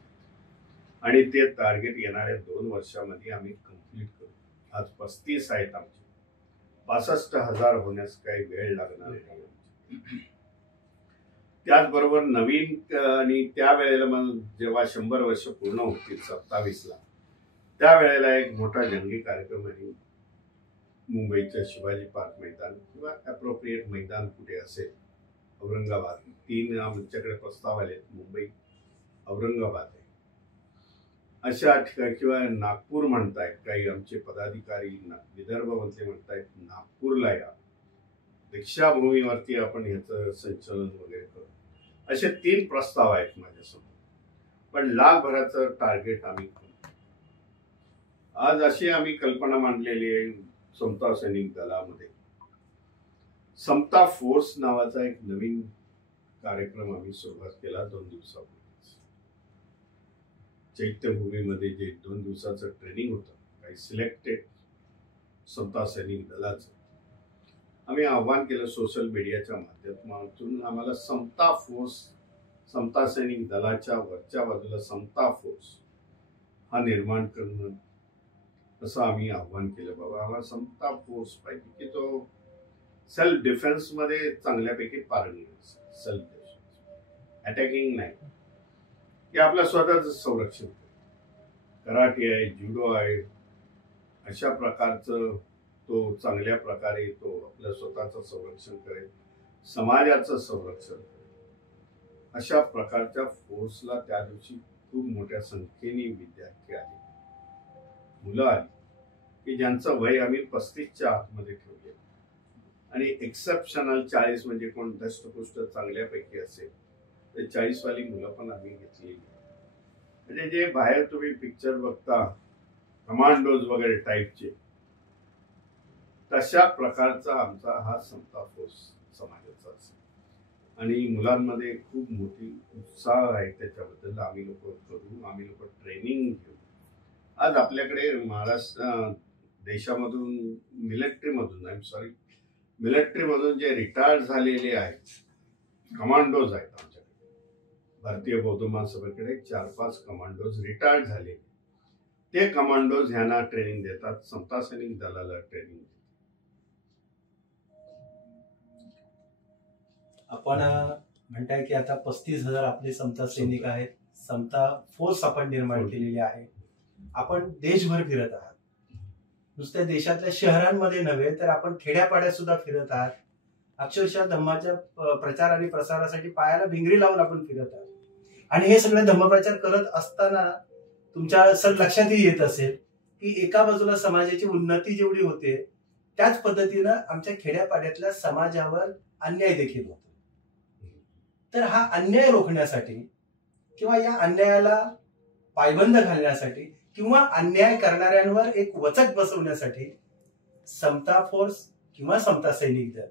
आणि ते टार्गेट येणाऱ्या 2 वर्षामध्ये आम्ही कंप्लीट करू. आज 35 आहेत आमचे, 65,000 होण्यास काही वेळ लागणार नाही. त्याचबरोबर नवीन, आणि त्यावेळेला मग जेव्हा 100 वर्ष पूर्ण होतील 27ला, त्यावेळेला एक मोठा जंगी कार्यक्रम आहे. मुंबईच्या शिवाजी पार्क मैदान किंवा अप्रोप्रिएट मैदान कुठे असेल, औरंगाबाद, 3 आमच्याकडे प्रस्ताव आले, मुंबई, औरंगाबाद आहे अशा ठिकाणी, किंवा नागपूर म्हणतायत काही आमचे पदाधिकारी, विदर्भ मधले म्हणतायत नागपूरला या, दीक्षाभूमीवरती आपण ह्याचं संचलन वगैरे करू. असे 3 प्रस्ताव आहेत माझ्यासमोर, पण लाखभराचं टार्गेट आम्ही करू. आज अशी आम्ही कल्पना मांडलेली आहे समता सैनिक दलामध्ये. समता फोर्स नावाचा एक नवीन कार्यक्रम आम्ही सुरुवात केला 2 दिवसापूर्वी. चैत्यभूमीमध्ये जे 2 दिवसाचं ट्रेनिंग होतं, काही सिलेक्टेड समता सैनिक दलाचं, आम्ही आव्हान केलं सोशल मीडियाच्या माध्यमातून, आम्हाला समता फोर्स, समता सैनिक दलाच्या वरच्या बाजूला समता फोर्स हा निर्माण करणं, असं आम्ही आव्हान केलं. बाबा आम्हाला समता फोर्स पाहिजे की तो सेल्फ डिफेन्स मध्ये चांगल्यापैकी पारंगत, सेल्फ डिफेन्स, अटॅकिंग नाही, की आपल्या स्वतःचं संरक्षण. कराटे आहे, जुडो आहे, अशा प्रकारचं तो चांगल्या प्रकारे तो आपल्या स्वतःचं संरक्षण करेल, समाजाचं संरक्षण करेल. अशा प्रकारच्या फोर्सला त्या दिवशी खूप मोठ्या संख्येने विद्यार्थी आले, मुलं आली, की ज्यांचं वय आम्ही 35च्या आतमध्ये ठेवले, आणि एक्सेप्शनल 40 म्हणजे कोण धष्टपुष्ट चांगल्यापैकी असेल तर 40 वाली मुलं पण आम्ही घेतलेली. म्हणजे जे बाहेर तुम्ही पिक्चर बघता कमांडोज वगैरे टाईपचे, तशा प्रकारचा आमचा हा समता फोर्स समाजाचा असेल. आणि मुलांमध्ये खूप मोठी उत्साह आहे त्याच्याबद्दल. आम्ही लोक करू, आम्ही लोक ट्रेनिंग घेऊ. आज आपल्याकडे महाराष्ट्र देशामधून मिलिटरीमधून जे रिटायर्ड झालेले आहेत कमांडोज आहेत आमच्याकडे. भारतीय बौद्ध महासभेकडे 4-5 कमांडोज रिटायर्ड झाले. ते कमांडोज ह्यांना ट्रेनिंग देतात, समता सैनिक दलाला ट्रेनिंग देतात. आपण म्हणताय की आता 35,000 आपले समता सैनिक आहेत, समता फोर्स आपण निर्माण केलेली आहे. आपण देशभर फिरत आहात. नुसत्या देशातल्या शहरांमध्ये नव्हे तर आपण खेड्यापाड्यात सुद्धा फिरत आहात. अक्षरशः धम्माच्या प्रचार आणि प्रसारासाठी पायाला भिंगरी लावून आपण फिरत आहात. आणि हे सगळे धम्मप्रचार करत असताना तुमच्या लक्षातही येत असेल की एका बाजूला समाजाची उन्नती जेवढी होते त्याच पद्धतीनं आमच्या खेड्यापाड्यातल्या समाजावर अन्याय देखील होतो. तर हा अन्याय रोखण्यासाठी किंवा या अन्यायाला पायबंद घालण्यासाठी किंवा अन्याय करणाऱ्यांवर एक वचक बसवण्यासाठी समता फोर्स किंवा समता सैनिक दल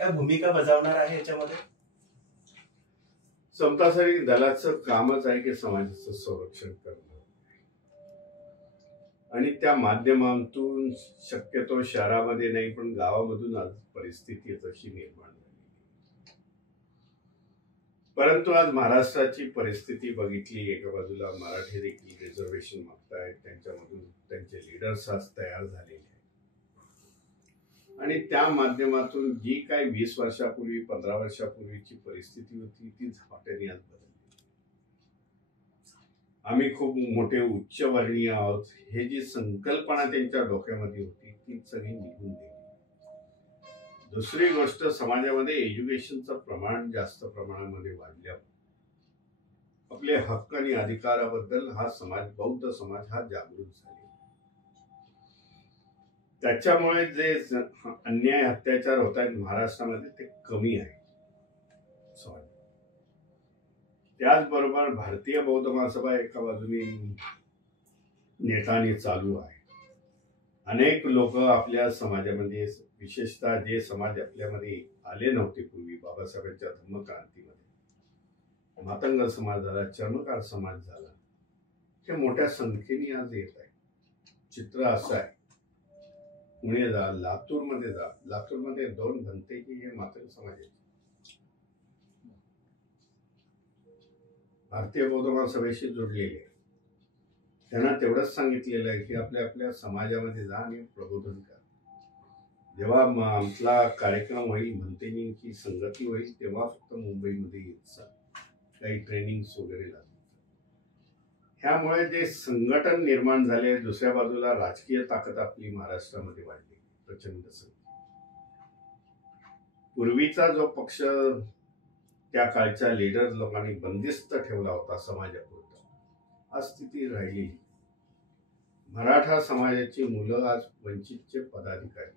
काय भूमिका बजावणार आहे याच्यामध्ये? समता सैनिक दलाचं कामच आहे की समाजाचं संरक्षण करणं आणि त्या माध्यमातून शक्यतो शहरामध्ये नाही पण गावामधून आज परिस्थिती तशी निर्माण झाली. परंतु आज महाराष्ट्राची परिस्थिती बघितली, एका बाजूला मराठी देखील रिझर्वेशन मागतायत, त्यांच्यामधून त्यांचे लीडर्स आज तयार झालेले आहेत आणि त्या माध्यमातून जी काही 20 वर्षापूर्वी 15 वर्षापूर्वीची परिस्थिती होती ती झपाट्याने आज बदलली. आम्ही खूप मोठे उच्चवर्णीय आहोत हे जी संकल्पना त्यांच्या डोक्यामध्ये होती ती सगळी निघून गेली. दुसरी गोष्ट, समाजामध्ये एज्युकेशनचं प्रमाण जास्त प्रमाणामध्ये वाढल्यावर आपले हक्क आणि अधिकाराबद्दल हा समाज, बौद्ध समाज हा जागृत झाला. त्याच्यामुळे जे अन्याय अत्याचार होत आहेत महाराष्ट्रामध्ये ते कमी आहे. त्याचबरोबर भारतीय बौद्ध महासभा एका बाजूने नेटाने चालू आहे. अनेक लोक आपल्या समाजामध्ये, विशेषतः जे समाज आपल्यामध्ये आले नव्हते पूर्वी, बाबासाहेबांच्या धम्मक्रांतीमध्ये मातंग समाज झाला, चर्मकार समाज झाला, हे मोठ्या संख्येने आज येत आहे. चित्र असं आहे, पुणे जा, लातूरमध्ये जा, लातूरमध्ये 2 भंते की हे मातंग समाज आहेत. भारतीय बौद्ध महासभेशी जोडलेले आहे. त्यांना तेवढंच सांगितलेलं आहे की आपल्या समाजामध्ये जा आणि प्रबोधन करा. जेव्हा आमचा कार्यक्रम होईल, भंतेनींची संगती होईल, तेव्हा फक्त मुंबईमध्ये येत जा, काही ट्रेनिंग्स वगैरे लागतात. ह्यामुळे जे संघटन निर्माण झाले, दुसऱ्या बाजूला राजकीय ताकद आपली महाराष्ट्रामध्ये वाढली प्रचंड. पूर्वीचा जो पक्ष त्या काळच्या लीडर लोकांनी बंदिस्त ठेवला होता समाजापुरता, आज स्थिती राहिली. मराठा समाजाची मुलं आज वंचितचे पदाधिकारी,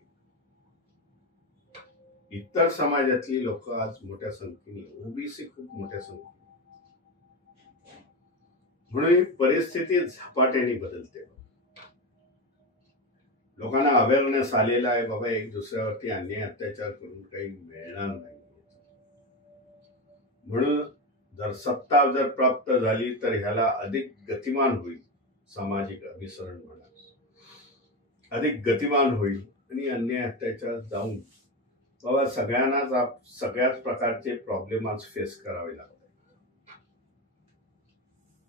इतर समाजातली लोक आज मोठ्या संख्येने, ओबीसी खूप मोठ्या संख्येने. म्हणून परिस्थिती झपाट्याने बदलते. लोकांना अवेअरनेस आलेला आहे, बाबा एक दुसऱ्यावरती अन्याय अत्याचार करून काही मिळणार नाही. म्हणून जर सत्ता जर प्राप्त झाली तर ह्याला अधिक गतिमान होईल, सामाजिक अभिसरण म्हणा, अधिक गतिमान होईल आणि अन्याय अत्याचार जाऊन बाबा सगळ्यांनाच सगळ्याच प्रकारचे प्रॉब्लेम आज फेस करावे लागतात.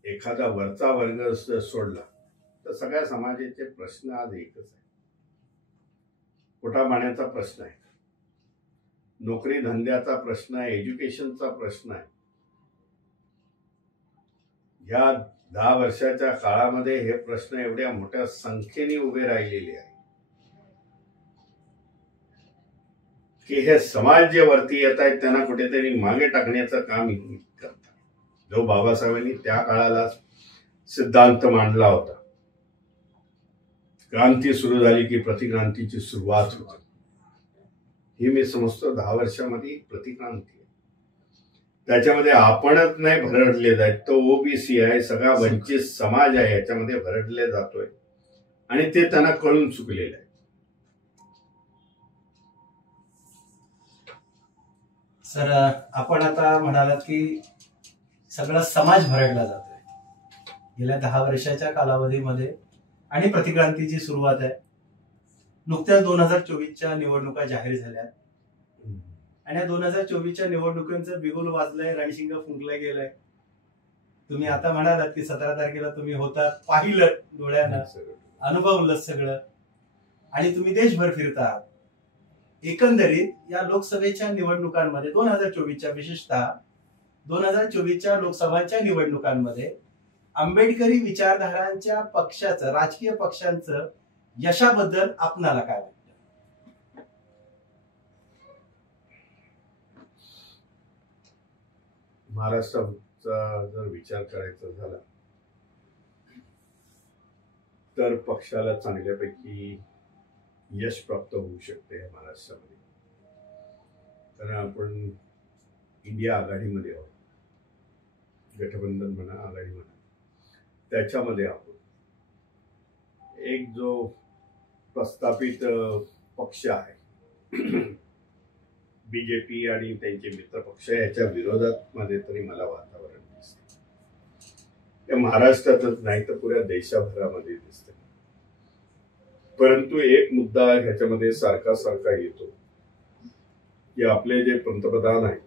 एखादा वरचा वर्ग सोडला तर सगळ्या समाजाचे प्रश्न आज एकच आहे. पोटापाण्याचा प्रश्न आहे, नोकरी धंद्याचा प्रश्न आहे, एज्युकेशनचा प्रश्न आहे. या 10 वर्षाच्या काळामध्ये हे प्रश्न एवढ्या मोठ्या संख्येने उभे राहिलेले आहे की हे समाज जे वरती येत आहेत त्यांना कुठेतरी मागे टाकण्याचं काम करतात. जो बाबासाहेबांनी त्या काळाला सिद्धांत मांडला होता, क्रांती सुरू झाली की प्रतिक्रांतीची सुरुवात होते, ही मी समजतो 10 वर्षामध्ये प्रतिक्रांती आहे. त्याच्यामध्ये आपणच नाही भरडले जात, तो ओबीसी आहे, सगळा वंचित समाज आहे, याच्यामध्ये भरडले जातोय आणि ते त्यांना कळून चुकलेलं आहे. सर, आपण आता म्हणालात की सगळा समाज भरडला जातोय गेल्या 10 वर्षाच्या कालावधीमध्ये आणि प्रतिक्रांतीची सुरुवात आहे. नुकत्याच 2024च्या निवडणुका जाहीर झाल्या आणि या 2024च्या निवडणुकांचं बिगुल वाजलंय, रणशिंग फुंकलं गेलंय. तुम्ही आता म्हणालात की 17 तारखेला तुम्ही होता, पाहिलं डोळ्यानं, अनुभवलं सगळं आणि तुम्ही देशभर फिरता. एकंदरीत या लोकसभेच्या निवडणुकांमध्ये 2024च्या विशेषतः 2024च्या लोकसभाच्या निवडणुकांमध्ये आंबेडकरी विचारधारांच्या पक्षाचं, राजकीय पक्षांचं यशाबद्दल आपणाला काय वाटतं? महाराष्ट्राचा जर विचार करायचा झाला तर पक्षाला चांगल्यापैकी यश प्राप्त होऊ शकते महाराष्ट्रामध्ये, कारण आपण इंडिया आघाडीमध्ये आहोत. गठबंधन म्हणा, आघाडी म्हणा, त्याच्यामध्ये आहोत. एक जो प्रस्थापित पक्ष आहे बीजेपी आणि त्यांचे मित्र पक्ष, याच्या विरोधात मध्ये तरी मला वातावरण दिसते. त्या महाराष्ट्रातच नाही तर पुऱ्या देशभरामध्ये दिसते. परंतु एक मुद्दा ह्याच्यामध्ये सारखा सारखा येतो की आपले जे पंतप्रधान आहेत,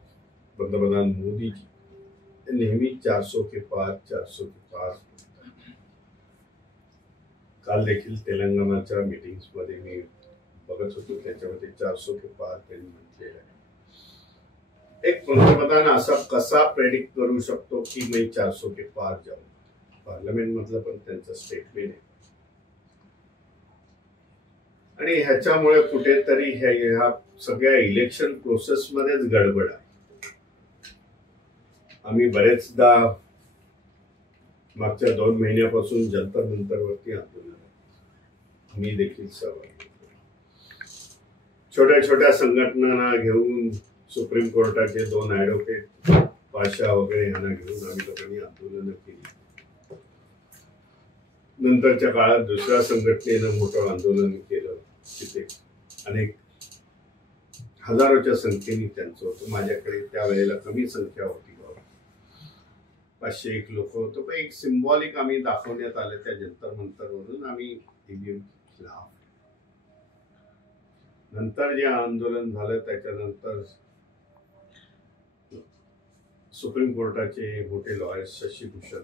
पंतप्रधान मोदीजी, ते नेहमी 400 के पार 400 के पार. काल देखील तेलंगणाच्या मीटिंग्स मध्ये मी बघत होतो, त्याच्यामध्ये 400 के पार त्यांनी म्हटलेलं आहे. एक पंतप्रधान असा कसा प्रेडिक्ट करू शकतो की मी 400 के पार जाऊ? पार्लमेंट मधलं पण त्यांचं स्टेटमेंट आहे. आणि ह्याच्यामुळे कुठेतरी ह्या सगळ्या इलेक्शन प्रोसेस मध्येच गडबड आहे. आम्ही बरेचदा मागच्या 2 महिन्यापासून जंतर मंतरवरती आंदोलन, मी देखील सहभागी. छोट्या छोट्या संघटनांना घेऊन, सुप्रीम कोर्टाचे 2 ऍडव्होकेट पाशा वगैरे यांना घेऊन आम्ही लोकांनी आंदोलन केली. नंतरच्या काळात दुसऱ्या संघटनेनं मोठं आंदोलन केलं. तिथे अनेक हजारोच्या संख्येने त्यांचं होतं. माझ्याकडे त्यावेळेला कमी संख्या होती, 501 लोक होतो. पण एक सिम्बॉलिक आम्ही दाखवण्यात आलं त्या जंतर मंतरवरून आम्ही ईव्हीएम खिलाफ. नंतर जे आंदोलन झालं त्याच्यानंतर सुप्रीम कोर्टाचे मोठे लॉयर्स शशिभूषण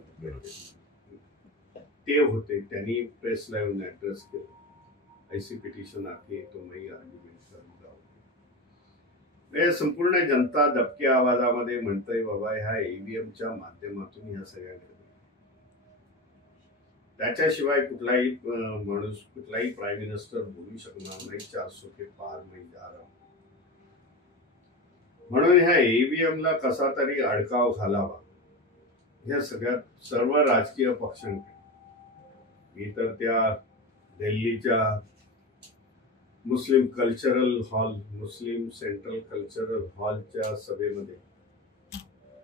ते होते, त्यांनी प्रेसला येऊन ऍड्रेस केलं, ऐसी पिटिशन आती है तो मैं आर्ग्युमेंट करूंगा. संपूर्ण जनता दबक्या आवाजामध्ये म्हणतोय बाबा ह्या ईव्हीएमच्या माध्यमातून ह्या सगळ्या घडल्या. त्याच्याशिवाय कुठलाही माणूस, कुठलाही प्राईम मिनिस्टर बोलू शकणार नाही 400 के पार मैं जा रहा हूं. म्हणून ह्या ईव्हीएमला कसा तरी अडकाव घालावा ह्या सगळ्यात सर्व राजकीय पक्षांकडे. मी तर त्या दिल्लीच्या मुस्लिम कल्चरल हॉल, मुस्लिम सेंट्रल कल्चरल हॉलच्या सभेमध्ये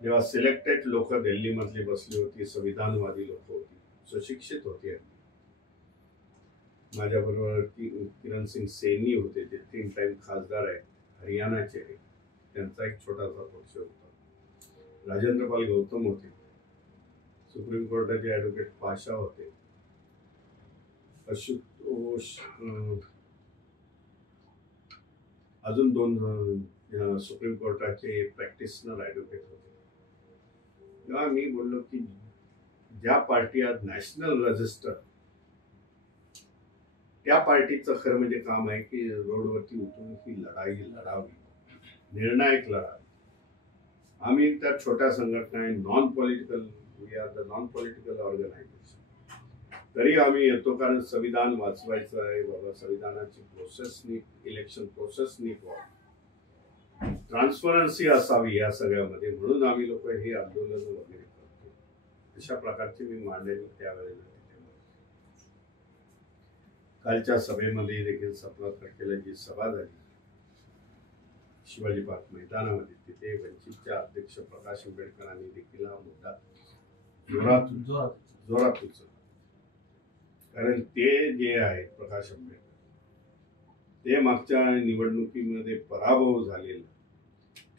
जेव्हा सिलेक्टेड लोक दिल्लीमधली बसली होती, संविधानवादी लोक होती, सुशिक्षित होते. माझ्याबरोबर किरण सिंग सेनी होते, ते 3 टाइम खासदार आहेत, हरियाणाचे. त्यांचा एक छोटासा पक्ष होता. राजेंद्र पाल गौतम होते, सुप्रीम कोर्टाचे ऍडव्होकेट पाशा होते, आशुतोष, अजून 2 सुप्रीम कोर्टाचे प्रॅक्टिशनर ऍडव्होकेट होते. तेव्हा मी बोललो की ज्या पार्टी आज नॅशनल रजिस्टर, त्या पार्टीचं खरं म्हणजे काम आहे की रोडवरती उतरून ही लढाई लढावी, निर्णायक लढावी. आम्ही त्या छोट्या संघटना आहे, non political, we are the non political organisation. तरी आम्ही येतो कारण संविधान वाचवायचं आहे बाबा. संविधानाची प्रोसेस नीट, इलेक्शन प्रोसेस नीट व्हावी, ट्रान्सपरन्सी असावी या सगळ्यामध्ये. म्हणून आम्ही लोक हे आंदोलन वगैरे करतो. अशा प्रकारची मी मांडणी त्यावेळेला. कालच्या सभेमध्ये देखील 17 तारखेला जी सभा झाली शिवाजी पार्क मैदानामध्ये, तिथे वंचितचे अध्यक्ष प्रकाश आंबेडकरांनी देखील हा मुद्दा जोरात उचलला. कारण ते जे आहेत प्रकाश आंबेडकर, ते मागच्या निवडणुकीमध्ये पराभव झालेला,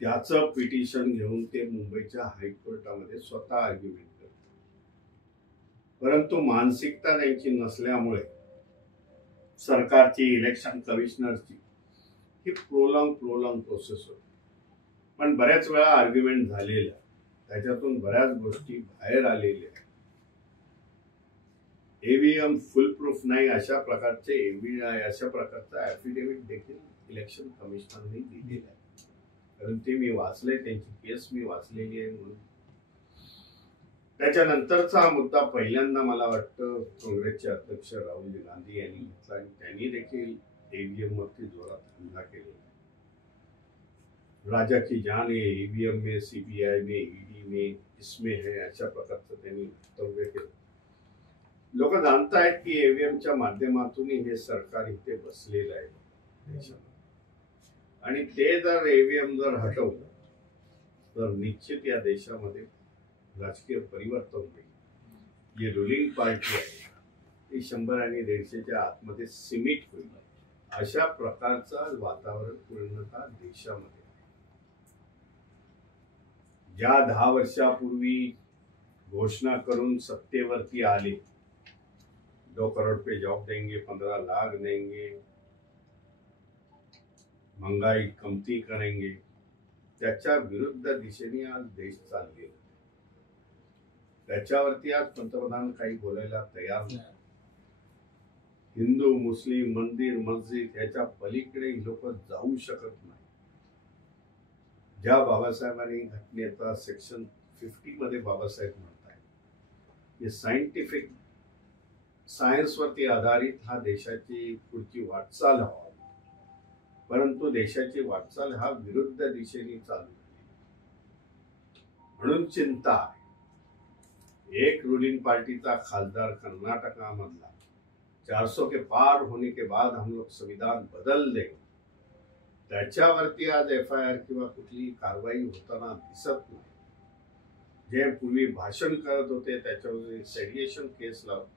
त्याचं पिटिशन घेऊन ते मुंबईच्या हायकोर्टामध्ये स्वतः आर्ग्युमेंट करतात. परंतु मानसिकता त्यांची नसल्यामुळे सरकारची, इलेक्शन कमिशनरची ही प्रोलॉंग प्रोसेस होती. पण बऱ्याच वेळा आर्ग्युमेंट झालेला, त्याच्यातून बऱ्याच गोष्टी बाहेर आलेल्या. ईव्हीएम फुल प्रूफ नाही अशा प्रकारचे अशा प्रकारचा ऍफिडेव्हिट देखील इलेक्शन कमिशनरने दिलेला आहे. कारण ते मी वाचले, त्यांची केस मी वाचलेली आहे म्हणून. त्याच्यानंतरचा हा मुद्दा पहिल्यांदा मला वाटतं काँग्रेसचे अध्यक्ष राहुल गांधी यांनी घेतला आणि त्यांनी देखील ईव्हीएम वरती जोरात हल्ला केला. राजा की जान है ईवीएम में, सीबीआई में, ईडी में, इसमें है, अशा प्रकारचं त्यांनी वक्तव्य केलं. लोक जाणत आहेत की ईव्हीएमच्या माध्यमातून हे सरकार इथे बसलेलं आहे देशामध्ये, आणि ते जर ईव्हीएम जर हटवलं तर निश्चित या देशामध्ये राजकीय परिवर्तन होईल. जी रुलिंग पार्टी आहे ती 100 आणि 150च्या आतमध्ये सीमित होईल. अशा प्रकारचं वातावरण पूर्णतः देशामध्ये. ज्या 10 वर्षापूर्वी घोषणा करून सत्तेवरती आले, 2 करोड़ पे जॉब देंगे, 15 लाख देंगे, महंगाई कमती करेंगे, त्याच्या विरुद्ध दिशेने आज देश चालले. त्याच्यावरती आज पंतप्रधान काही बोलायला तयार नाही. हिंदू मुस्लिम मंदिर मस्जिद याच्या पलीकडे लोक जाऊ शकत नाही. ज्या बाबासाहेबांनी घटनेचा सेक्शन 50 मध्ये बाबासाहेब म्हणताय की सायंटिफिक सायन्सवरती आधारित हा देशाची पुढची वाटचाल हवा, परंतु देशाची वाटचाल हा विरुद्ध दिशेने चालू म्हणून चिंता आहे. एक रूलिंग पार्टी का खासदार कर्नाटकामधला 400 के पार होने के बाद हम लोग संविधान बदल देंगे, त्याच्यावरती आज FIR किंवा कुठली कारवाई होताना दिसत नाही. जे पूर्वी भाषण करत होते त्याच्यावर सेडिएशन केस लावून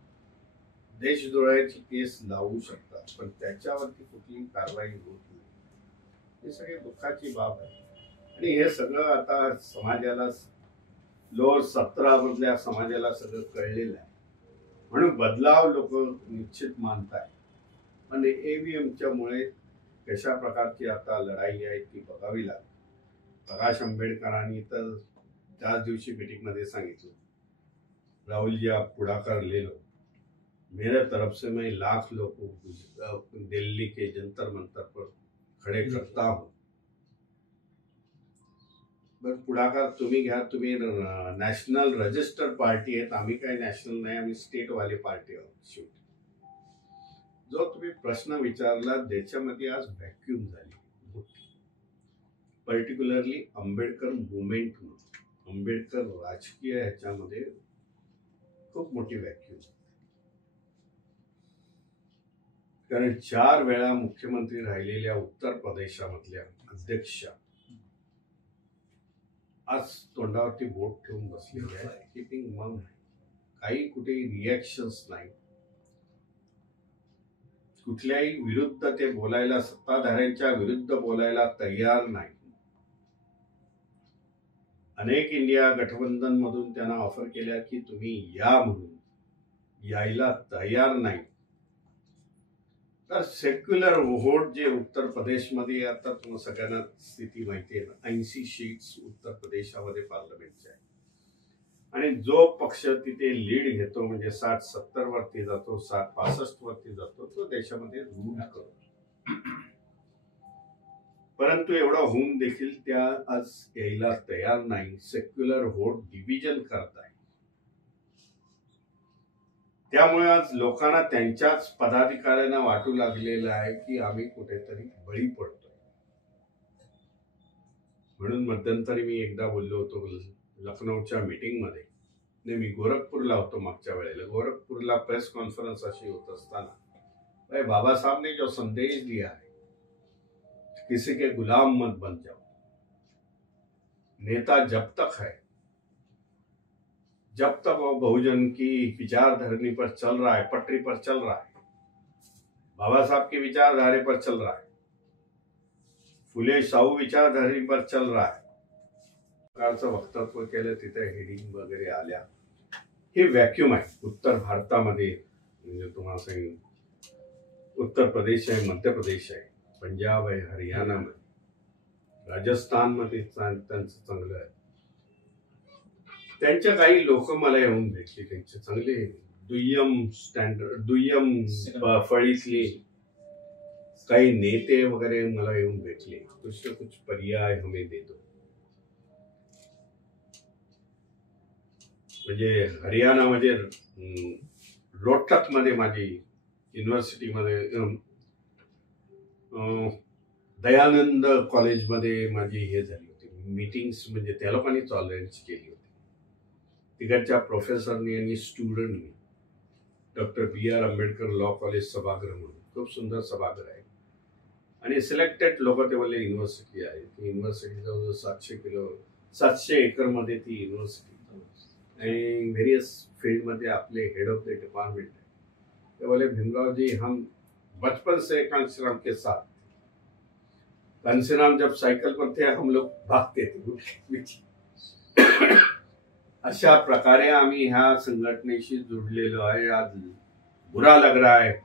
देशद्रोहाची केस लावू शकतात, पण त्याच्यावरती कुठली कारवाई होत नाही. हे सगळे दुःखाची बाब आहे. आणि हे सगळं आता समाजाला, लोअर 17 मधल्या समाजाला सगळं कळलेलं आहे. म्हणून बदलाव लोक निश्चित मानत आहेत. पण ईव्हीएमच्या मुळे कशा प्रकारची आता लढाई आहे ती बघावी लागेल. प्रकाश आंबेडकरांनी तर त्याच दिवशी मीटिंग मध्ये सांगितलं, राहुल जी आप पुढाकार ले लो, मेरे तरफ से मैं लाख लोगों को दिल्ली के जंतर मंतर पर खड़े करता हूं. बरं, पुढाकार तुम्ही घ्या. तुम्ही नॅशनल रजिस्टर्ड पार्टी आहेत, आम्ही काही नॅशनल नाही, आम्ही स्टेट वाले पार्टी आहोत. शेवटी जो तुम्ही प्रश्न विचारला त्याच्यामध्ये आज व्हॅक्यूम झाली, पर्टिक्युलरली आंबेडकर मुवमेंट म्हणून. आंबेडकर राजकीय ह्याच्यामध्ये खूप मोठी व्हॅक्यूम. कारण 4 वेळा मुख्यमंत्री राहिलेल्या उत्तर प्रदेशामधल्या अध्यक्षा आज तोंडावरती बोट ठेवून बसलेले आहे, किपिंग मम. काही कुठे रिॲक्शन्स नाही, कुठल्याही विरुद्ध ते बोलायला, सत्ताधाऱ्यांच्या विरुद्ध बोलायला तयार नाही. अनेक इंडिया गठबंधन मधून त्यांना ऑफर केल्या की तुम्ही या, म्हणून यायला तयार नाही. तर सेक्युलर वोट जे उत्तर प्रदेशमध्ये, आता तुम्हाला सगळ्यांना स्थिती माहिती आहे, 80 सीट्स उत्तर प्रदेशामध्ये पार्लमेंटच्या आहे. आणि जो पक्ष तिथे लीड घेतो म्हणजे 60-70 वरती जातो, 60-65 वरती जातो, तो देशामध्ये रूल करतो. परंतु एवढा होऊन देखील त्या आज यायला तयार नाही. सेक्युलर व्होट डिव्हिजन करत आहे. त्यामुळे आज लोकांना त्यांच्याच पदाधिकाऱ्यांना वाटू लागलेलं आहे की आम्ही कुठेतरी बळी पडतोय. म्हणून मध्यंतरी मी एकदा बोललो होतो लखनौच्या मीटिंग मध्ये, मी गोरखपूरला होतो मागच्या वेळेला. गोरखपूरला प्रेस कॉन्फरन्स अशी होत असताना भाई बाबा साहब ने जो संदेश दिया है, किसी के गुलाम मत बन जाओ, नेता जब तक है, जब तक वो बहुजन की विचारधारणी पर चल रहा है, पटरी पर चल रहा है, बाबा साहब की विचारधारे पर चल रहा है, फुले शाहू विचारधारणी पर चल रहा है, प्रकारचं वक्तव्य केलं, तिथे हेडिंग वगैरे आल्या. हे व्हॅक्यूम आहे उत्तर भारतामध्ये. म्हणजे तुम्हाला सांगेन, उत्तर प्रदेश आहे, मध्य प्रदेश आहे, पंजाब आहे, हरियाणामध्ये, राजस्थानमध्ये त्यांचं चांगलं आहे. त्यांच्या काही लोक मला येऊन भेटले, त्यांचे चांगले दुय्यम स्टँडर्ड, दुय्यम फळीतली काही नेते वगैरे मला येऊन भेटले, कुछ ना कुछ पर्याय हमें दे दो. म्हणजे हरियाणामध्ये रोहतक मध्ये माझी युनिव्हर्सिटीमध्ये दयानंद कॉलेजमध्ये माझी हे झाली होती मीटिंग्स, म्हणजे त्या लोकांनीच अरेंज केली होती. तिकडच्या प्रोफेसरनी आणि स्टुडंटनी doctor B.R. Ambedkar law college सभागृह म्हणून खूप सुंदर सभागृह आहे आणि सिलेक्टेड लोक ते बोलले युनिव्हर्सिटी आहे. ती युनिव्हर्सिटी जवळजवळ 700 एकरमध्ये ती युनिव्हर्सिटी आणि व्हेरियस फील्डमध्ये आपले हेड ऑफ द डिपार्टमेंट है. ते बोले भीमराव जी हम बचपन से कांशीराम के साथ, कांशीराम जब साइकिल पर थे हम लोग भागते थे. अशा प्रकारे आम्ही ह्या संघटनेशी जुडलेलो आहे. आज बुरा लग रहा है,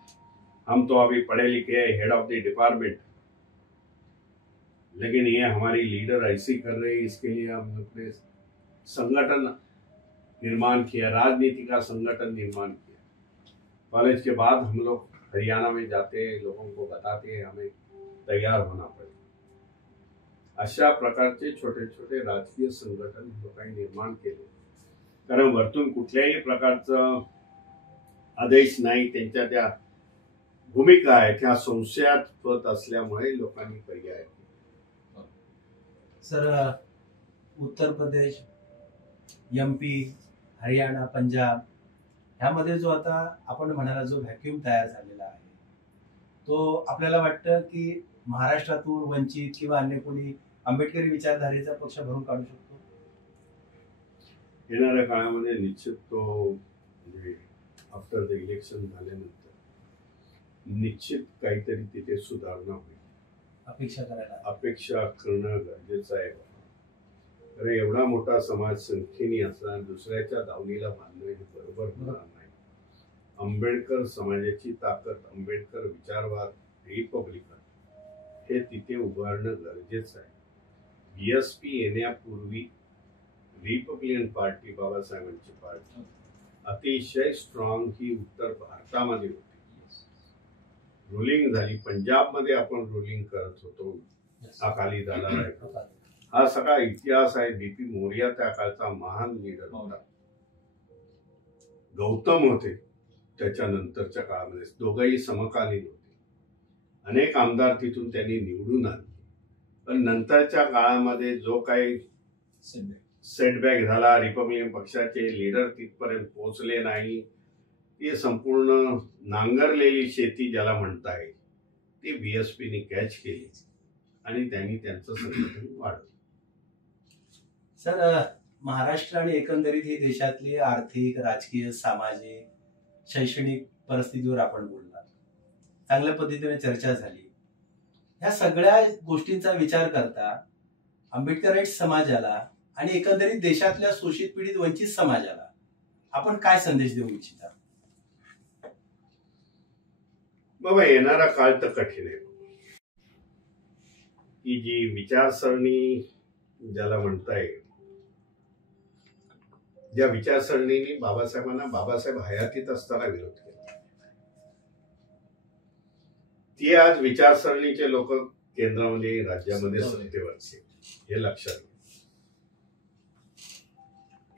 हम तो अभी पढ़े लिखे हैं, हेड ऑफ द डिपार्टमेंट, लेकिन ये हमारी लीडर ऐसी कर रही है. इसके लिए हम लोग ने संगठन निर्माण किया, राजनीति का संगठन निर्माण किया. कॉलेज के बाद हम लोग हरियाणा में जाते हैं, लोगों को बताते हैं हमें तैयार होना पड़ेगा. अशा प्रकारचे छोटे छोटे राजकीय संघटन लोकांनी निर्माण केले. कारण वरतून कुठल्याही प्रकारचं आदेश नाही, त्यांच्या त्या भूमिका आहेत त्या संशयास्पद असल्यामुळे लोकांनी पर्याय. सर, उत्तर प्रदेश, MP, हरियाणा, पंजाब ह्यामध्ये जो आता आपण म्हणाला जो व्हॅक्यूम तयार झालेला आहे, तो आपल्याला वाटतं की महाराष्ट्रातून वंचित किंवा अन्य कोणी आंबेडकरी विचारधारेचा पक्ष भरून काढू शकतो? येणाऱ्या काळामध्ये निश्चित तो, म्हणजे आफ्टर द इलेक्शन झाल्यानंतर निश्चित काहीतरी तिथे सुधारणा होईल. अपेक्षा करणं गरजेचं आहे. तर एवढा मोठा समाज संख्येने असताना दुसऱ्याच्या दावणीला बांधणं हे बरोबर होणार नाही. आंबेडकर समाजाची ताकद, आंबेडकर विचारवाद, रिपब्लिकन हे तिथे उभारणं गरजेचं आहे. BSP येण्यापूर्वी रिपब्लिकन पार्टी, बाबासाहेबांची पार्टी अतिशय स्ट्रॉंग ही उत्तर भारतामध्ये होती. रुलिंग झाली. पंजाबमध्ये आपण रुलिंग करत होतो, अकाली दल. हा सगळा इतिहास आहे. BP मोर्या त्या काळचा महान लीडर होता. गौतम होते त्याच्यानंतरच्या काळामध्ये, दोघंही समकालीन होते. अनेक आमदार तिथून त्यांनी निवडून आणले. पण नंतरच्या काळामध्ये जो काही सेटबॅक झाला, रिपब्लिकन पक्षाचे लीडर तिथपर्यंत पोहोचले नाही. ती संपूर्ण नांगरलेली शेती ज्याला म्हणताय ती BSPने कॅच केली आणि त्यांनी त्यांचं संघटन वाढवलं. सर, महाराष्ट्र आणि एकंदरीत ही देशातली आर्थिक, राजकीय, सामाजिक, शैक्षणिक परिस्थितीवर आपण बोलला, चांगल्या पद्धतीने चर्चा झाली. ह्या सगळ्या गोष्टींचा विचार करता आंबेडकराईट समाजाला आणि एकंदरीत देशातल्या शोषित पीडित वंचित समाजाला आपण काय संदेश देऊ इच्छिता? बाबा, येणारा काळ तर कठीण आहे. ही जी विचारसरणी ज्याला म्हणताय, ज्या विचारसरणीने बाबासाहेबांना बाबासाहेब हयातीत असताना विरोध केला, ती आज विचारसरणीचे लोक केंद्रामध्ये, राज्यामध्ये सत्तेवरचे, हे लक्षात घ्या.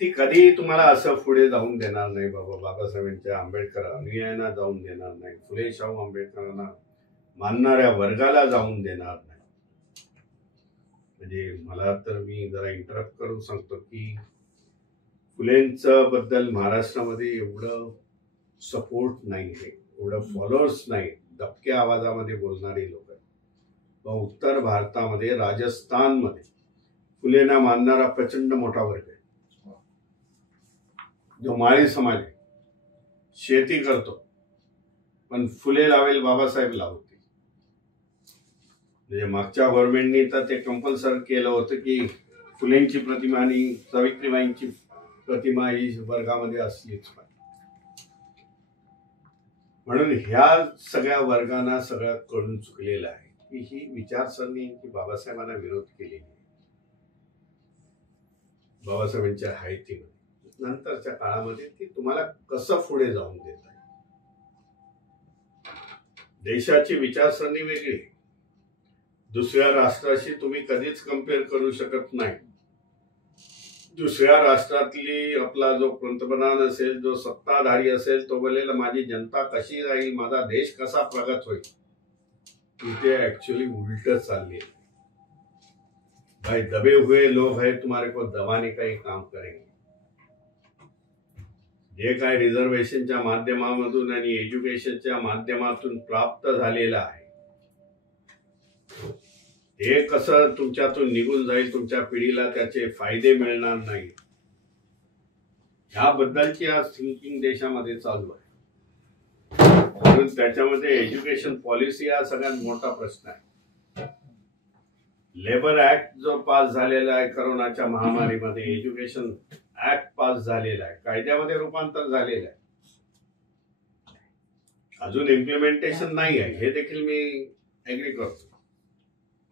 ती कधी तुम्हाला असं पुढे जाऊन देणार नाही. बाबा बाबासाहेबांच्या आंबेडकर अनुयायांना जाऊन देणार नाही, फुले शाहू आंबेडकरांना मानणाऱ्या वर्गाला जाऊन देणार नाही. म्हणजे मला तर, मी जरा इंटरप्ट करून सांगतो की फुलेंचं बद्दल महाराष्ट्रामध्ये एवढं सपोर्ट नाही आहे, एवढं फॉलोअर्स नाही. दबक्या आवाजामध्ये बोलणारी लोक आहेत. उत्तर भारतामध्ये, राजस्थानमध्ये फुलेंना मानणारा प्रचंड मोठा वर्ग आहे. जो माळी समाज आहे, शेती करतो, पण फुले लावेल बाबासाहेब लावते. म्हणजे मागच्या गव्हर्नमेंटनी तर ते कंपल्सरी केलं होतं की फुलेंची प्रतिमा आणि सावित्रीबाईंची प्रतिमा ही वर्गामध्ये असलीच पाहिजे. म्हणून ह्या सगळ्या वर्गांना सगळं कळून चुकलेलं आहे की ही विचारसरणी की बाबासाहेबांना विरोध केलेली आहे. बाबासाहेबांच्या हयातीमध्ये नंतरच्या काळामध्ये ती तुम्हाला कसं पुढे जाऊन देत आहे. देशाची विचारसरणी वेगळी, दुसऱ्या राष्ट्राशी तुम्ही कधीच कम्पेअर करू शकत नाही. दुसऱ्या राष्ट्रातली आपला जो पंतप्रधान असेल, जो सत्ताधारी असेल, तो बोलेल माझी जनता कशी राहील, माझा देश कसा प्रगत होईल. इथे ऍक्च्युअली उलट चालले. भाई दबे हुए लोग हैं, तुम्हारे को दबाने का ही काम करेंगे. जे काय रिझर्वेशनच्या माध्यमामधून आणि एज्युकेशनच्या माध्यमातून प्राप्त झालेलं आहे, हे कसं तुमच्यातून निघून जाईल, तुमच्या पिढीला त्याचे फायदे मिळणार नाही, ह्याबद्दलची आज थिंकिंग देशामध्ये चालू आहे. म्हणून त्याच्यामध्ये एज्युकेशन पॉलिसी हा सगळ्यात मोठा प्रश्न आहे. लेबर ऍक्ट जो पास झालेला आहे करोनाच्या महामारीमध्ये, एज्युकेशन ऍक्ट पास झालेला आहे, कायद्यामध्ये रूपांतर झालेलं आहे. अजून इम्प्लिमेंटेशन नाही आहे, हे देखील मी एग्री करतो.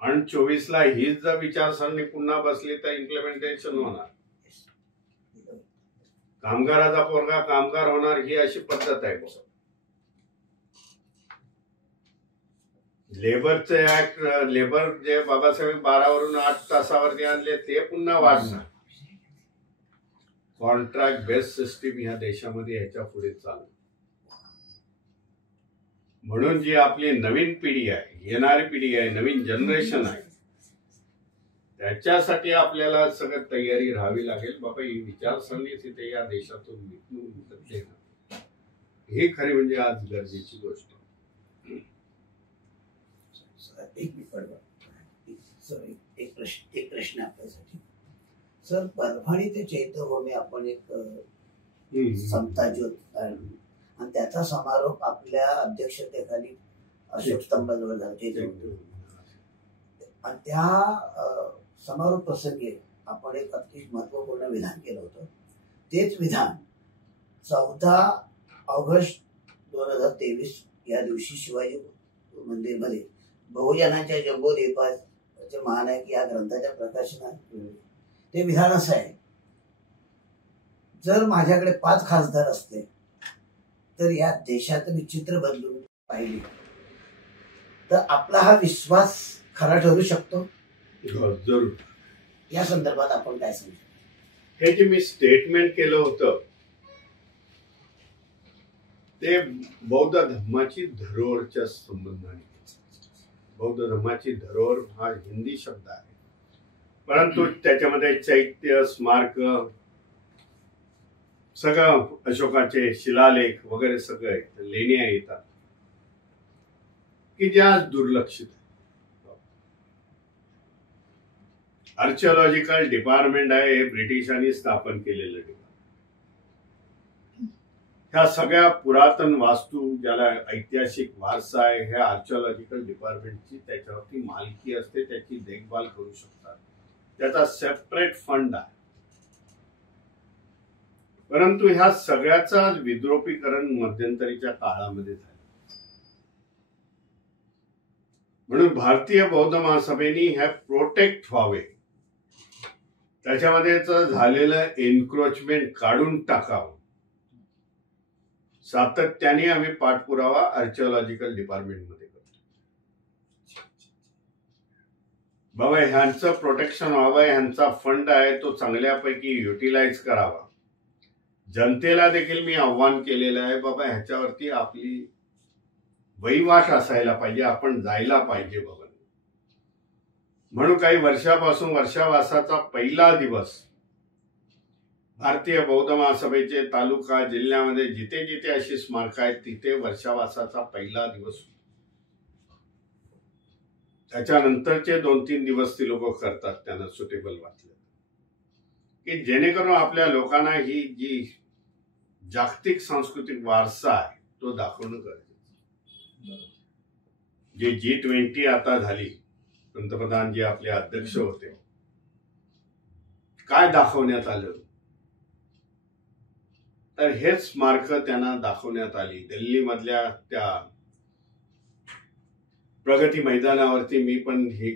आणि 24ला हीच जर विचारसरणी पुन्हा बसली तर इम्प्लिमेंटेशन होणार. कामगाराचा पोरगा कामगार होणार ही अशी पद्धत आहे. लेबरचे ऍक्ट, लेबर जे बाबासाहेब 12 वरून 8 तासावरती आणले ते पुन्हा वाढणार. कॉन्ट्रॅक्ट बेस्ड सिस्टीम ह्या देशामध्ये ह्याच्या पुढे चालू. म्हणून जी आपली नवीन पिढी आहे, येणारी पिढी आहे, नवीन जनरेशन आहे, त्याच्यासाठी आपल्याला सगळं तयारी राहावी लागेल. बाबा ही विचारसरणी तिथे या देशातून निघून, ही खरी म्हणजे आज गरजेची गोष्ट. एक प्रश्न आपल्यासाठी सर. परभणी ते चैत्यभूमी आपण एक समता ज्योत आणि त्याचा समारोप आपल्या अध्यक्षतेखाली अशोक स्तंभाजवळ झाला चैत्यभूमी. आणि त्या समारोप प्रसंगी आपण एक अतिशय महत्वपूर्ण विधान केलं होतं. तेच विधान 14 ऑगस्ट 2023 या दिवशी शिवाजी मंदिरमध्ये बहुजनांच्या जम्बोद्वीपाचे महानायक या ग्रंथाच्या प्रकाशनात ते विधान असं आहे, जर माझ्याकडे 5 खासदार असते तर या देशाचं मी चित्र बदलून पाहिली तर आपला हा विश्वास खरा ठरू शकतो. जरूर. या संदर्भात आपण काय सांगू? हे जे मी स्टेटमेंट केलं होतं ते बौद्ध धर्माची धरोहरच्या संबंधाने. बौद्ध धर्माची धरोहर हा हिंदी शब्द आहे, परंतु त्याच्यामध्ये चैत्य, स्मारक, सगळं अशोकाचे शिलालेख वगैरे सगळे लेण्या येतात की ज्या दुर्लक्षित आहेत. आर्किओलॉजिकल डिपार्टमेंट आहे, हे ब्रिटिशांनी स्थापन केलेलं डिपार्टमेंट. ह्या सगळ्या पुरातन वास्तू, ज्याला ऐतिहासिक वारसा आहे, ह्या आर्किओलॉजिकल डिपार्टमेंटची त्याच्यावरती मालकी असते, त्याची देखभाल करू शकतात, त्याचा सेपरेट फंड आहे. परंतु ह्या सगळ्याचा विद्रोपीकरण मध्यंतरीच्या काळामध्ये झालं. म्हणून भारतीय बौद्ध महासभेने ह्या प्रोटेक्ट व्हावे, त्याच्यामध्ये झालेलं एन्क्रोचमेंट काढून टाकावं, सातत्याने आम्ही पाठपुरावा आर्किओलॉजिकल डिपार्टमेंटमध्ये करतो. बाबा ह्यांचं प्रोटेक्शन व्हावं, ह्यांचा फंड आहे तो चांगल्यापैकी युटिलाइज करावा. जनतेला देखील मी आव्हान केलेलं आहे, बाबा ह्याच्यावरती आपली वहिवाट असायला पाहिजे, आपण जायला पाहिजे बाबा. म्हणून काही वर्षापासून वर्षावासाचा पहिला दिवस भारतीय बौद्ध महासभेचे तालुका जिल्ह्यामध्ये जिथे जिथे अशी स्मारक आहेत तिथे वर्षावासाचा पहिला दिवस. त्याच्यानंतरचे 2-3 दिवस ती लोक करतात त्यांना सुटेबल वाटलं, की जेणेकरून आपल्या लोकांना ही जी जागतिक सांस्कृतिक वारसा आहे तो दाखवणं गरजेचं. जे G20 आता झाली, पंतप्रधान जे आपले अध्यक्ष होते, काय दाखवण्यात आलं तर हेच स्मारक त्यांना दाखवण्यात आली. दिल्ली मधल्या त्या प्रगती मैदानावरती मी पण ही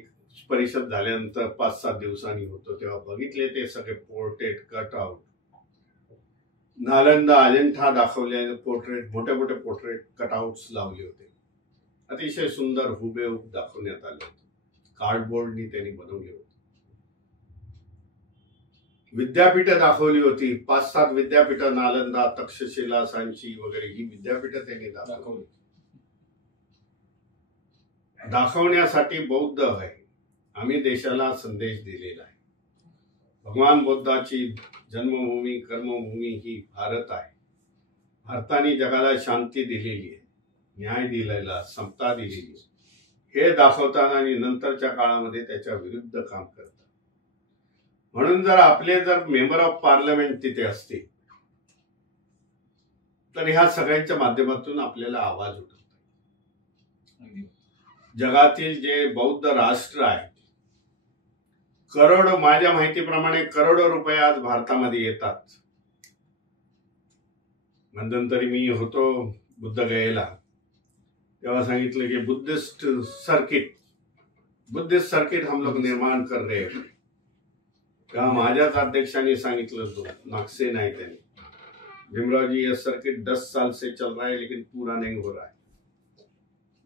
परिषद झाल्यानंतर 5-7 दिवसांनी होतो तेव्हा बघितले ते सगळे पोर्ट्रेट, कटआउट. नालंदा, अजंठा दाखवले पोर्ट्रेट, मोठे मोठे पोर्ट्रेट कटआउट्स लावले होते. अतिशय सुंदर हुबेहूब दाखवण्यात आलं होतं. कार्डबोर्डनी त्यांनी बनवले होते. विद्यापीठं दाखवली होती. 5-7 विद्यापीठं, नालंदा, तक्षशिला, सांची वगैरे ही विद्यापीठं त्यांनी दाखवली. दाखवण्यासाठी बौद्ध आहे. आम्ही देशाला संदेश दिलेला आहे. भगवान बुद्धाची जन्मभूमी कर्मभूमी ही भारत आहे. भारताने जगाला शांती दिलेली आहे, न्याय दिलेला, समता दिलेली आहे. हे दाखवताना आणि नंतरच्या काळामध्ये त्याच्या विरुद्ध काम करतात. म्हणून जर मेंबर ऑफ पार्लमेंट तिथे असते तर ह्या सगळ्यांच्या माध्यमातून आपल्याला आवाज उठवतात. जगातील जे बौद्ध राष्ट्र आहेत, करोडो, माझ्या माहितीप्रमाणे करोडो रुपये आज भारतामध्ये येतात. मध्यंतरी मी होतो बुद्धगयेला, तेव्हा सांगितलं की बुद्धिस्ट सर्किट हम लोग निर्माण कर रहे हैं. तेव्हा माझ्याच अध्यक्षांनी सांगितलं होतं, नागसेन आहे त्यांनी, भीमरावजी ये सर्किट 10 साल से चल रहा है लेकिन पूरा नहीं हो रहा है.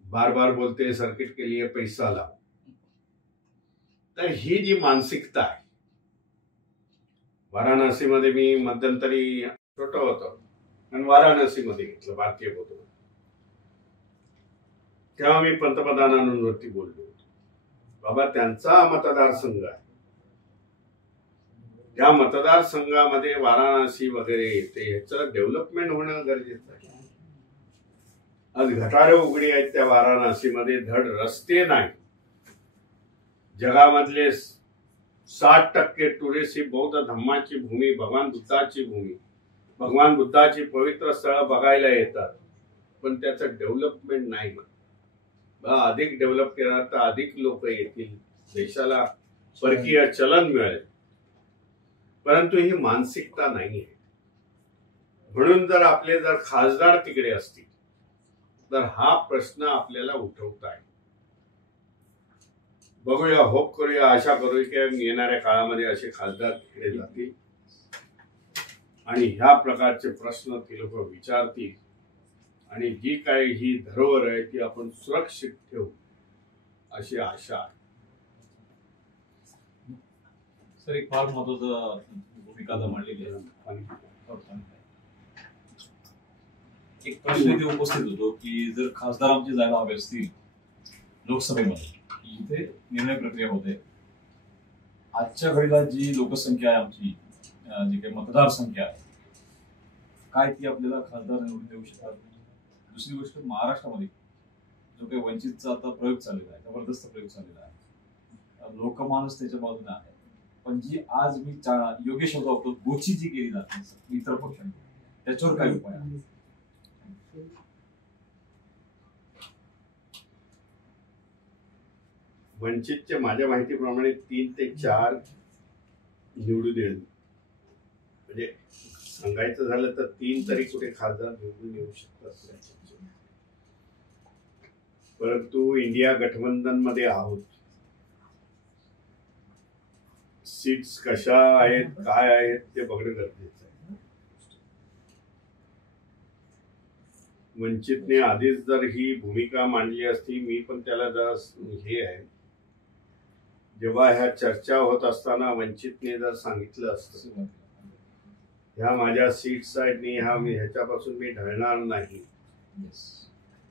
बार बार बोलते हैं सर्किट के लिए पैसा लाओ. तर ही जी मानसिकता आहे, वाराणसीमध्ये मी मध्यंतरी छोटं होतं आणि वाराणसीमध्ये घेतलं भारतीय बौद्ध. तेव्हा मी पंतप्रधानांवरती बोललो होतो. बाबा, त्यांचा मतदारसंघ आहे, त्या मतदारसंघामध्ये वाराणसी वगैरे येते, ह्याचं डेव्हलपमेंट होणं गरजेचं आहे. आज गटारे उघडी आहेत त्या वाराणसीमध्ये, धड रस्ते नाही. जगामधले 60% टुरिस्ट ही बौद्ध धम्माची भूमी, भगवान बुद्धाची भूमी, भगवान बुद्धाची पवित्र स्थळं बघायला येतात, पण त्याचं डेव्हलपमेंट नाही. अधिक डेव्हलप केला तर अधिक लोक येतील, देशाला परकीय चलन मिळेल, परंतु ही मानसिकता नाही आहे. म्हणून आपले खासदार तिकडे असतील तर हा प्रश्न आपल्याला उठवता आहे. बघूया, होप करूया, आशा करूया की येणाऱ्या काळामध्ये असे खासदार तिकडे जातील आणि ह्या प्रकारचे प्रश्न ती लोक विचारतील आणि जी काही ही धरोहर आहे ती आपण सुरक्षित ठेवू अशी आशा आहे. सर, एक फार महत्वाचं भूमिका मांडलेली आहे. एक प्रश्न इथे उपस्थित होतो की जर खासदार आमची जागा हवे असतील लोकसभेमध्ये, इथे निर्णय प्रक्रिया होते, आजच्या घडीला जी लोकसंख्या आहे आमची, जी काही मतदारसंख्या आहे, काय ती आपल्याला खासदार निवडून देऊ शकतात? दुसरी गोष्ट, महाराष्ट्रामध्ये जो काही वंचितचा आता प्रयोग चाललेला आहे, जबरदस्त प्रयोग चाललेला आहे, लोकमानस त्याच्या बाजूने आहे, पण जी आज मी योग्य शब्द वापरतो, गोची जी केली जाते इतर पक्षांनी, त्याच्यावर काय उपाय आहे? वंचितचे माझ्या माहितीप्रमाणे 3 ते 4 निवडून येईल. म्हणजे सांगायचं झालं तर 3 तरी कुठे खासदार निवडून येऊ शकतात. परंतु इंडिया गठबंधन मध्ये आहोत, सीट्स कशा आहेत, काय आहेत ते बघणं गरजेचं आहे. वंचितने आधीच जर ही भूमिका मांडली असती, मी पण त्याला जरा हे आहे, जेव्हा ह्या चर्चा होत असताना वंचितने जर सांगितलं असतं ह्या माझ्या सीट्स आहेत आणि ह्याच्यापासून मी ढळणार नाही,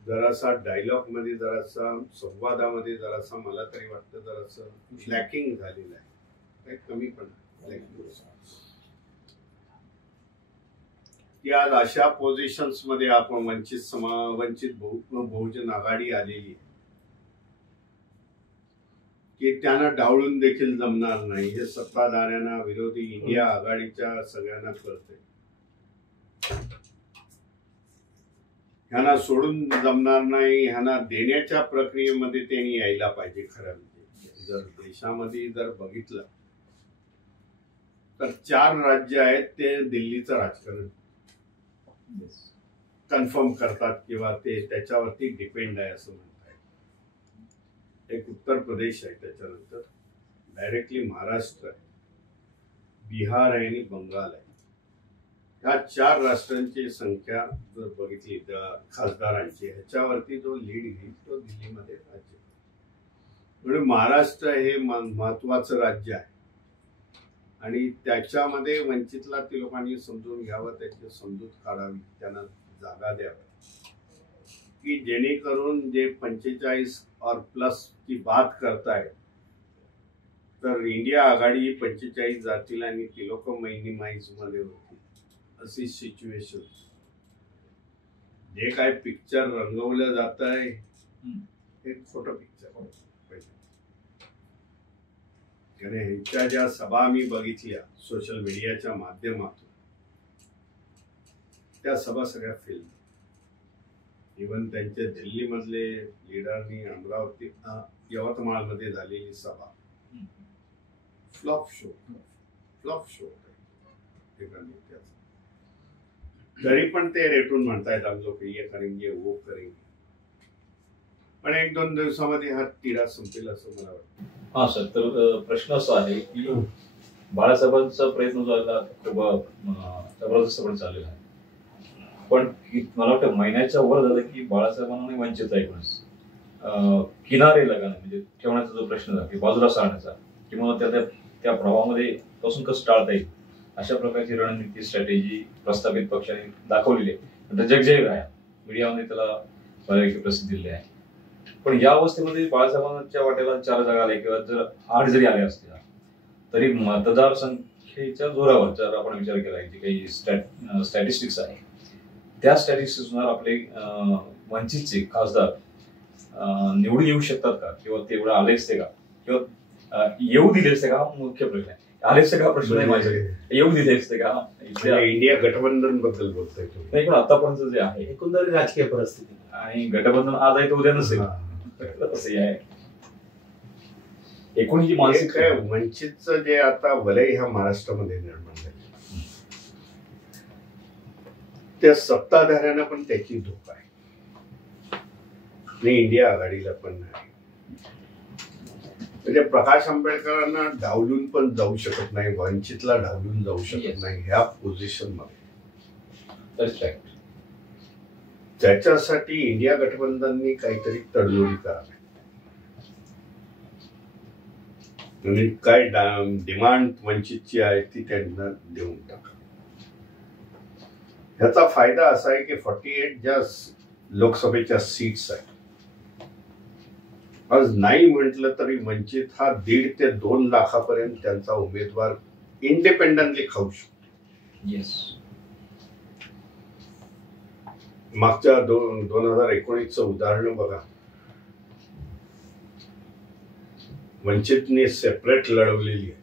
जरासा डायलॉग मध्ये, जरासा संवादामध्ये, जरासा मला तरी वाटतं जरासा लॅकिंग झालेलं आहे, काही कमी पण की आज अशा पोझिशन्स मध्ये आपण वंचित बहुजन आघाडी आलेली आहे की त्यांना डावळून देखील जमणार नाही. हे सत्ताधाऱ्यांना, विरोधी इंडिया आघाडीच्या सगळ्यांना कळते. ह्यांना सोडून जमणार नाही, ह्यांना देण्याच्या प्रक्रियेमध्ये त्यांनी यायला पाहिजे. खरं म्हणजे जर देशामध्ये जर बघितलं तर 4 राज्य आहेत ते दिल्लीचं राजकारण कन्फर्म करतात किंवा ते त्याच्यावरती डिपेंड आहे असं म्हणतात. एक उत्तर प्रदेश आहे, त्याच्यानंतर डायरेक्टली महाराष्ट्र आहे, बिहार आहे आणि बंगाल आहे. ह्या 4 राष्ट्रांची संख्या जर बघितली त्या खासदारांची, ह्याच्यावरती जो लीड घेईल तो दिल्लीमध्ये राज्य. म्हणून महाराष्ट्र हे महत्वाचं राज्य आहे आणि त्याच्यामध्ये वंचितला ते लोकांनी समजून घ्यावं, त्याची समजूत काढावी, त्यांना जागा द्यावी की जेणेकरून जे 45 और प्लस ची बात करतायत तर इंडिया आघाडी 45 जातील आणि ती लोक मिनिमाइज मध्ये होतील अशी सिच्युएशन. जे काय पिक्चर रंगवलं जात आहे हे खोटं पिक्चर. कारण ह्यांच्या ज्या सभा मी बघितल्या सोशल मीडियाच्या माध्यमातून त्या सभा सगळ्या फेल. इव्हन त्यांच्या दिल्लीमधले लीडरनी अमरावती यवतमाळमध्ये झालेली सभा फ्लॉप शो. तरी पण ते रेटून म्हणतायत हम लोग ये करेंगे वो करेंगे. पण 1-2 दिवसामध्ये हा तिढा संपेल असं मला वाटतं. हा सर, तर प्रश्न असा आहे की बाळासाहेबांचा प्रयत्न जो आहे खूप जबरदस्तपणे चाललेला आहे, पण मला वाटतं महिन्याच्या वर झालं की बाळासाहेबांना वंचित ऐकूनच किनारे लगाना म्हणजे ठेवण्याचा जो प्रश्न झाला की बाजूला सारण्याचा किंवा त्या प्रभावामध्ये पासून कसं टाळता येईल अशा प्रकारची रणनीती स्ट्रॅटेजी प्रस्थापित पक्षाने दाखवलेली आहे. जगजय राया मीडियामध्ये त्याला बऱ्यापैकी प्रसिद्धी दिली आहे. पण या अवस्थेमध्ये बाळासाहेबांच्या वाट्याला 4 जागा आल्या किंवा जर 8 जरी आल्या असत्या तरी मतदार संख्येच्या जोरावर जर आपण विचार केला जे काही स्टॅटिस्टिक्स आहे त्या स्टॅटिस्टिक्सनुसार आपले वंचितचे खासदार निवडून येऊ शकतात का किंवा तेवढं आले असते का किंवा येऊ दिले असते का हा मुख्य प्रश्न आहे. आले असते का प्रश्न नाही माझ्या, येऊ दिले असते का इंडिया गठबंधन बद्दल बोलतोय नाही. पण आतापर्यंत जे आहे एकंदरीत राजकीय परिस्थिती आणि गठबंधन आज आहे तर उद्या नसेल असं आहे. एकूण जी मानसिक काय वंचितचं जे आता वलय ह्या महाराष्ट्रामध्ये निर्माण झालं त्या सत्ताधाऱ्यांना पण त्याची धोका आहे आणि इंडिया आघाडीला पण नाही. म्हणजे प्रकाश आंबेडकरांना डावलून पण जाऊ शकत नाही, वंचितला डावलून जाऊ शकत नाही ह्या पोझिशन मध्ये. त्याच्यासाठी इंडिया गठबंधननी काहीतरी तडजोडी करावी आणि काय डिमांड वंचितची आहे ती त्यांना देऊन टाका. ह्याचा फायदा असा आहे की 48 ज्या लोकसभेच्या सीट्स आहेत आज नाही म्हटलं तरी वंचित हा 1.5 ते 2 लाखापर्यंत त्यांचा उमेदवार इंडिपेंडंटली खाऊ शकतो. येस. मागच्या 2019चं उदाहरण बघा. वंचितने सेपरेट लढवलेली आहे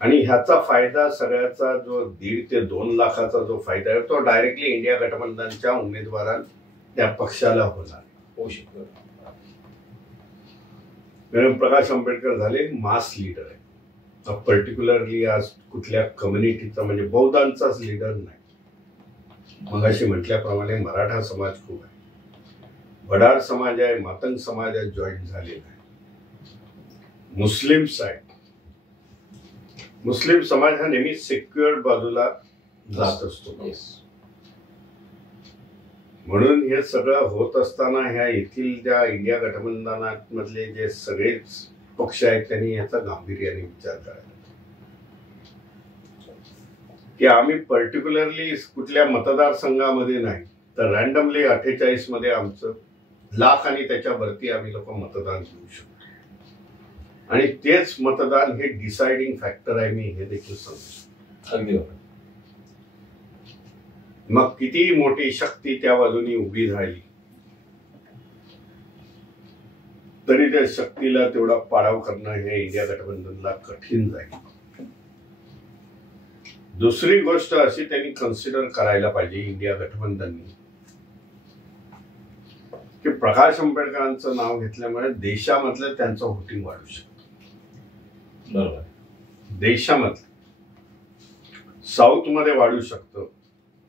आणि ह्याचा फायदा सगळ्याचा जो 1.5 ते 2 लाखाचा जो फायदा आहे तो डायरेक्टली इंडिया गठबंधनच्या उमेदवारांना त्या पक्षाला होऊ शकतो. प्रकाश आंबेडकर झाले मास लीडर आहे, पर्टिक्युलरली आज कुठल्या कम्युनिटीचा म्हणजे बौद्धांचाच लीडर नाही. मगाशी म्हटल्याप्रमाणे मराठा समाज खूप आहे, वडार समाज आहे, मातंग समाज आहे, जॉईन झालेला आहे, मुस्लिम्स आहेत. मुस्लिम समाज हा नेहमी सेक्युअर बाजूला जात असतो. म्हणून हे सगळं होत असताना ह्या येथील ज्या इंडिया गठबंधनामधले जे सगळेच पक्ष आहेत त्यांनी याचा गांभीर्याने विचार करायला की आम्ही पर्टिक्युलरली कुठल्या मतदारसंघामध्ये नाही तर रॅन्डमली 48 मध्ये आमचं लाख आणि त्याच्यावरती आम्ही लोक मतदान घेऊ शकतो आणि तेच मतदान हे डिसाइडिंग फॅक्टर आहे. मी हे देखील सांगतो. अगदी मग किती मोठी शक्ती त्या बाजूनी उभी राहिली तरी त्या शक्तीला तेवढा पाडाव करणं हे इंडिया गठबंधनला कठीण जाईल. दुसरी गोष्ट अशी त्यांनी कन्सिडर करायला पाहिजे इंडिया गठबंधननी की प्रकाश आंबेडकरांचं नाव घेतल्यामुळे देशामधलं त्यांचं व्होटिंग वाढू शकतं. बरोबर. देशामधलं साऊथ मध्ये वाढू शकतं,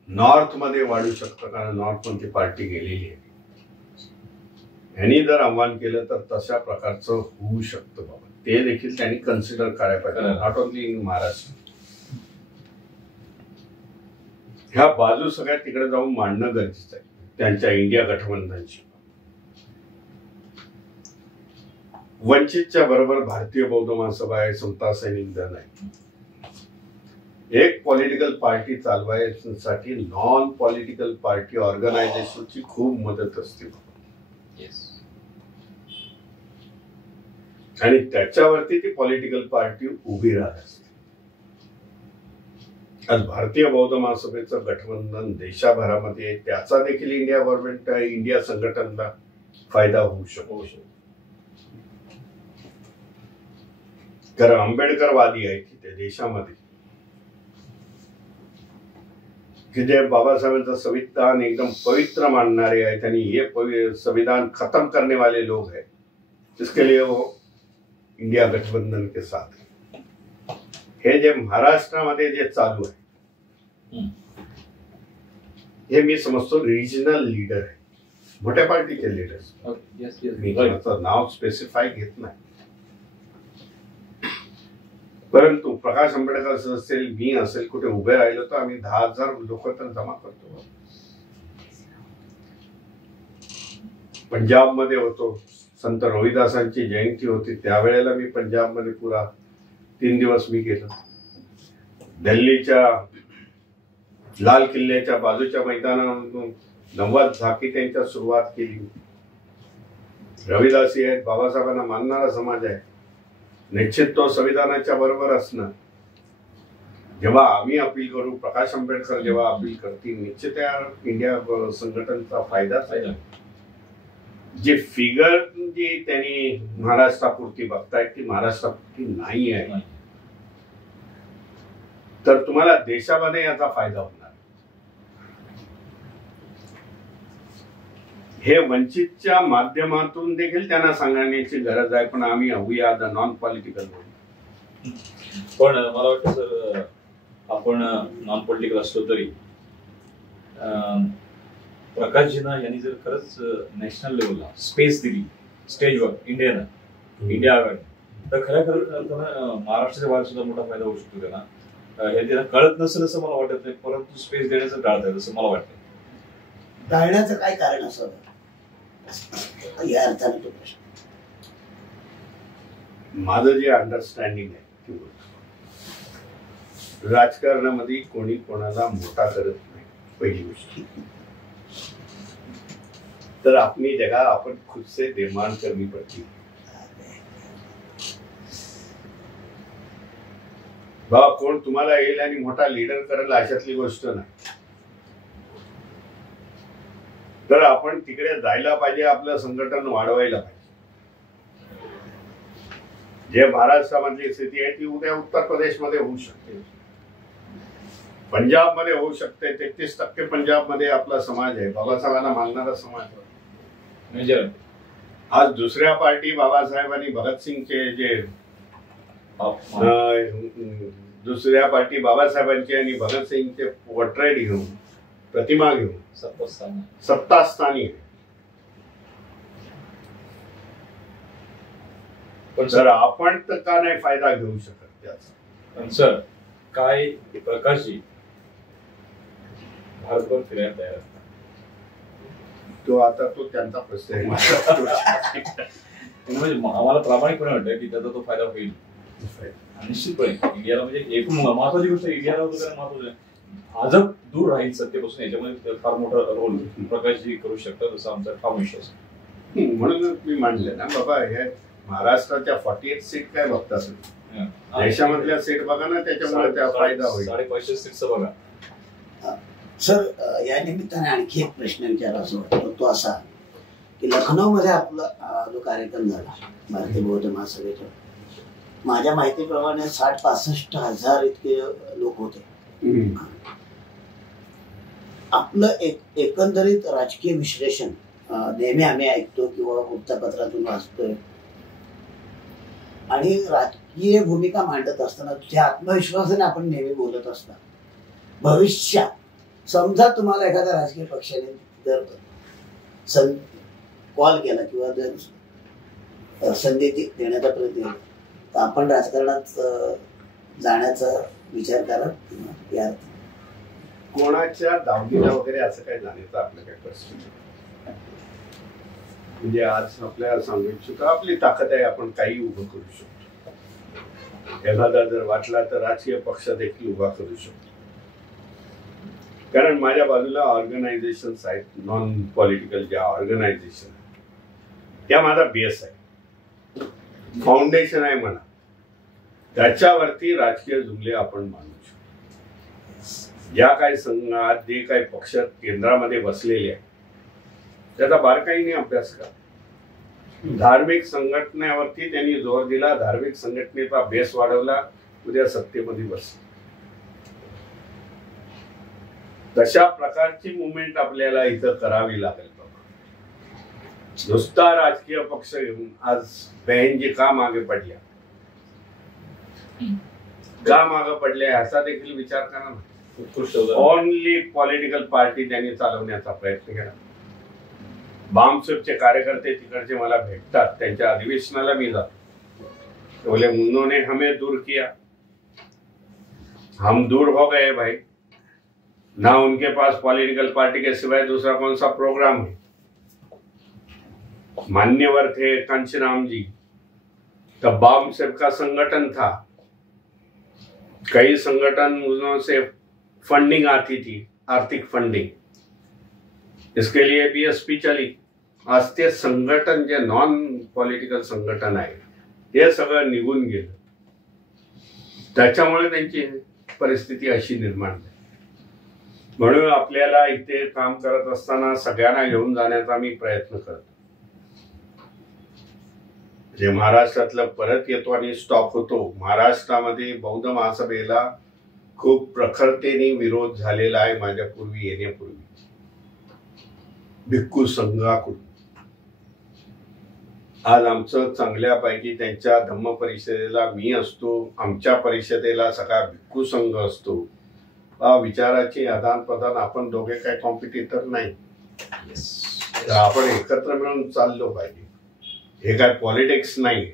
नॉर्थ मध्ये वाढू शकतं कारण नॉर्थ मध्ये पार्टी गेलेली आहे. ह्यांनी जर आव्हान केलं तर तशा प्रकारचं होऊ शकतं बाबा. ते देखील त्यांनी कन्सिडर करायला पाहिजे, नॉट ओनली इन महाराष्ट्र. ह्या बाजू सगळ्या तिकडे जाऊन मांडणं गरजेचं आहे त्यांच्या इंडिया गठबंधनची. वंचितच्या बरोबर भारतीय बौद्ध महासभा आहे, समता सैनिक दल आहे. एक पॉलिटिकल पार्टी चालवायसाठी नॉन पॉलिटिकल पार्टी ऑर्गनायझेशनची खूप मदत असते आणि त्याच्यावरती ती पॉलिटिकल पार्टी उभी राहत असते. आज भारतीय बौद्ध महासभेचं गठबंधन देशाभरामध्ये, त्याचा देखील इंडिया गव्हर्नमेंट, इंडिया संघटनेला फायदा होऊ शकतो. कारण आंबेडकरवादी आहे की त्या देशामध्ये, की जे बाबासाहेबांचं संविधान एकदम पवित्र मानणारे आहेत आणि ये संविधान खत्म करने वाले लोग हैं, इसके लिए वो इंडिया गठबंधन के साथ. हे जे महाराष्ट्रामध्ये जे चालू आहे हे मी समजतो रिजनल लीडर आहे, मोठ्या पार्टीचे लीडर्स. मी कोणाचं नाव स्पेसिफाय घेत नाही, परंतु प्रकाश आंबेडकर असेल, मी असेल, कुठे उभे राहिलो तर आम्ही 10,000 लोक तर जमा करतो. पंजाबमध्ये होतो, संत रोहिदासांची जयंती होती, त्यावेळेला मी पंजाबमध्ये पुरा 3 दिवस मी गेलो. दिल्लीच्या लाल किल्ल्याच्या बाजूच्या मैदानामधून 90 झाकी त्यांच्या सुरुवात केली. रविदासी आहेत, बाबासाहेबांना मानणारा समाज आहे, निश्चित तो संविधानाच्या बरोबर असणं. जेव्हा आम्ही अपील करू, प्रकाश आंबेडकर जेव्हा अपील करतील, निश्चित त्या इंडिया संघटनेचा फायदाच आहे. जे फिगर जी त्यांनी महाराष्ट्रापुरती बघतायत ती महाराष्ट्रापुरती नाही आहे, तर तुम्हाला देशामध्ये याचा फायदा होणार. हे वंचितच्या माध्यमातून देखील त्यांना सांगण्याची गरज आहे, पण आम्ही we are the non political. पण मला वाटतं सर, आपण नॉन पॉलिटिकल असलो तरी प्रकाशजींना यांनी जर खरंच नॅशनल लेवलला स्पेस दिली स्टेजवर इंडिया आघाडी, तर खऱ्या महाराष्ट्राच्या बाहेर सुद्धा मोठा फायदा होऊ शकतो त्यांना. हे त्यांना कळत नसेल असं मला वाटत नाही, परंतु स्पेस देण्याचं टाळत आहे असं मला वाटतं. टाळण्याचं काय कारण असावं या अर्थाने तो प्रश्न. माझं जे अंडरस्टँडिंग आहे, राजकारणामध्ये कोणी कोणाला मोठा करत नाही. पहिली गोष्ट तर अपनी जगह आपण खुद से डिमांड करनी पडती. बाबा कोण तुम्हाला येईल आणि मोठा लीडर करेल अशातली गोष्ट नाही. तर आपण तिकडे जायला पाहिजे, आपलं संघटन वाढवायला पाहिजे. जे महाराष्ट्रामधली स्थिती आहे ती उद्या उत्तर प्रदेशमध्ये होऊ शकते, पंजाबमध्ये होऊ शकते. 33% पंजाबमध्ये आपला समाज आहे, बाबासाहेबांना मानणारा समाज आहे. आज दुसऱ्या पार्टी बाबासाहेबांनी भगतसिंगचे जे दुसऱ्या पार्टी बाबासाहेबांची आणि भगतसिंगचे पोर्ट्रेट घेऊन, प्रतिमा घेऊन सत्तास्थानी आहे. पण सर आपण तर का नाही फायदा घेऊ शकत त्याचा? पण सर काय प्रकाशजी भारतभर फिरायला तयार असतात, तो आता तो त्यांचा प्रश्न आहे. म्हणजे आम्हाला प्रामाणिकपणे वाटतं की त्याचा तो फायदा होईल निश्चितपणे. इंडियाला म्हणजे एक महत्वाची गोष्ट इंडियाला महत्वाचं आजब दूर राहील सत्तेपासून, याच्यामध्ये फार मोठा रोल प्रकाशजी करू शकतात असं आमचा ठाम विश्वास. म्हणून मी मांडलं ना बाबा, हे महाराष्ट्राच्या 48 सीट काय बघतात, देशामधल्या सीट बघा ना, त्याच्यामुळे त्या फायदा होईल. 550 सीटचा बघा. सर या निमित्ताने आणखी एक प्रश्न विचारायचा वाटतो, तो असा की लखनौमध्ये आपला जो कार्यक्रम झाला भारतीय बौद्ध महासभेचा, माझ्या माहितीप्रमाणे 60-65 हजार इतके लोक होते. आपलं एकंदरीत राजकीय विश्लेषण नेहमी आम्ही ऐकतो किंवा वृत्तपत्रातून वाचतोय, आणि राजकीय भूमिका मांडत असताना त्या आत्मविश्वासाने आपण नेहमी बोलत असता. भविष्यात समजा तुम्हाला एखाद्या राजकीय पक्षाने जर कॉल केला किंवा जर संधी देण्याचा प्रयत्न केला, तर आपण राजकारणात जाण्याचा विचार करा या कोणाच्या दावणीला वगैरे असं काही जाण्याचा आपलं काही प्रश्न नाही. म्हणजे आज आपल्याला सांगू इच्छितो आपली ताकद आहे, आपण काही उभं करू शकतो. एखादा जर वाटला तर राजकीय पक्ष देखील उभा करू शकतो. कारण माझ्या बाजूला ऑर्गनायझेशन्स आहेत, नॉन पॉलिटिकल ज्या ऑर्गनायझेशन त्या माझा बेस आहे, फाउंडेशन आहे म्हणा. त्याच्यावरती राजकीय जुमले आपण मानू शकतो. ज्या काही संघात जे काही पक्ष केंद्रामध्ये बसलेले आहेत त्याचा बारकाईने अभ्यास करा. धार्मिक संघटनेवरती त्यांनी जोर दिला, धार्मिक संघटनेचा बेस वाढवला, उद्या सत्तेमध्ये बसले. तशा प्रकारची मुवमेंट आपल्याला इथं करावी लागेल. नुसता राजकीय पक्ष घेऊन आज बहीणजी का मागे पडल्या, का मागे पडल्या ह्याचा देखील विचार करा ना. ओनली पॉलिटिकल पार्टी त्यांनी चालवण्याचा प्रयत्न केला. बामसेफचे कार्यकर्ते तिकडचे मला भेटतात, त्यांच्या अधिवेशनाला मी जातो. बोले उन्होंने हमें दूर किया, हम दूर हो गए भाई. ना उनके पास पॉलिटिकल पार्टी के सिवाय दूसरा कौन सा प्रोग्राम है. मान्यवर थे कांशीराम जी, तब बामसेफ का संगठन था, कई संगठन से फंडिंग आती थी, आर्थिक फंडिंग, इसके लिए बीएसपी चली. आज ते संघटन जे नॉन पॉलिटिकल संघटन आहे हे सगळं निघून गेलं. त्याच्यामुळे त्यांची परिस्थिती अशी निर्माण झाली. म्हणून आपल्याला इथे काम करत असताना सगळ्यांना घेऊन जाण्याचा मी प्रयत्न करतो. जे महाराष्ट्रातलं परत येतो आणि स्टॉप होतो. महाराष्ट्रामध्ये बौद्ध महासभेला खूप प्रखरतेने विरोध झालेला आहे माझ्यापूर्वी येण्यापूर्वी भिक्खू संघाकडून. आज आमचं चांगल्यापैकी त्यांच्या धम्म परिषदेला मी असतो, आमच्या परिषदेला सगळा भिक्खू संघ असतो. विचाराची आदान प्रदान, आपण दोघे काही कॉम्पिटिटर नाही, आपण एकत्र मिळून चाललो पाहिजे. हे काय पॉलिटिक्स नाही,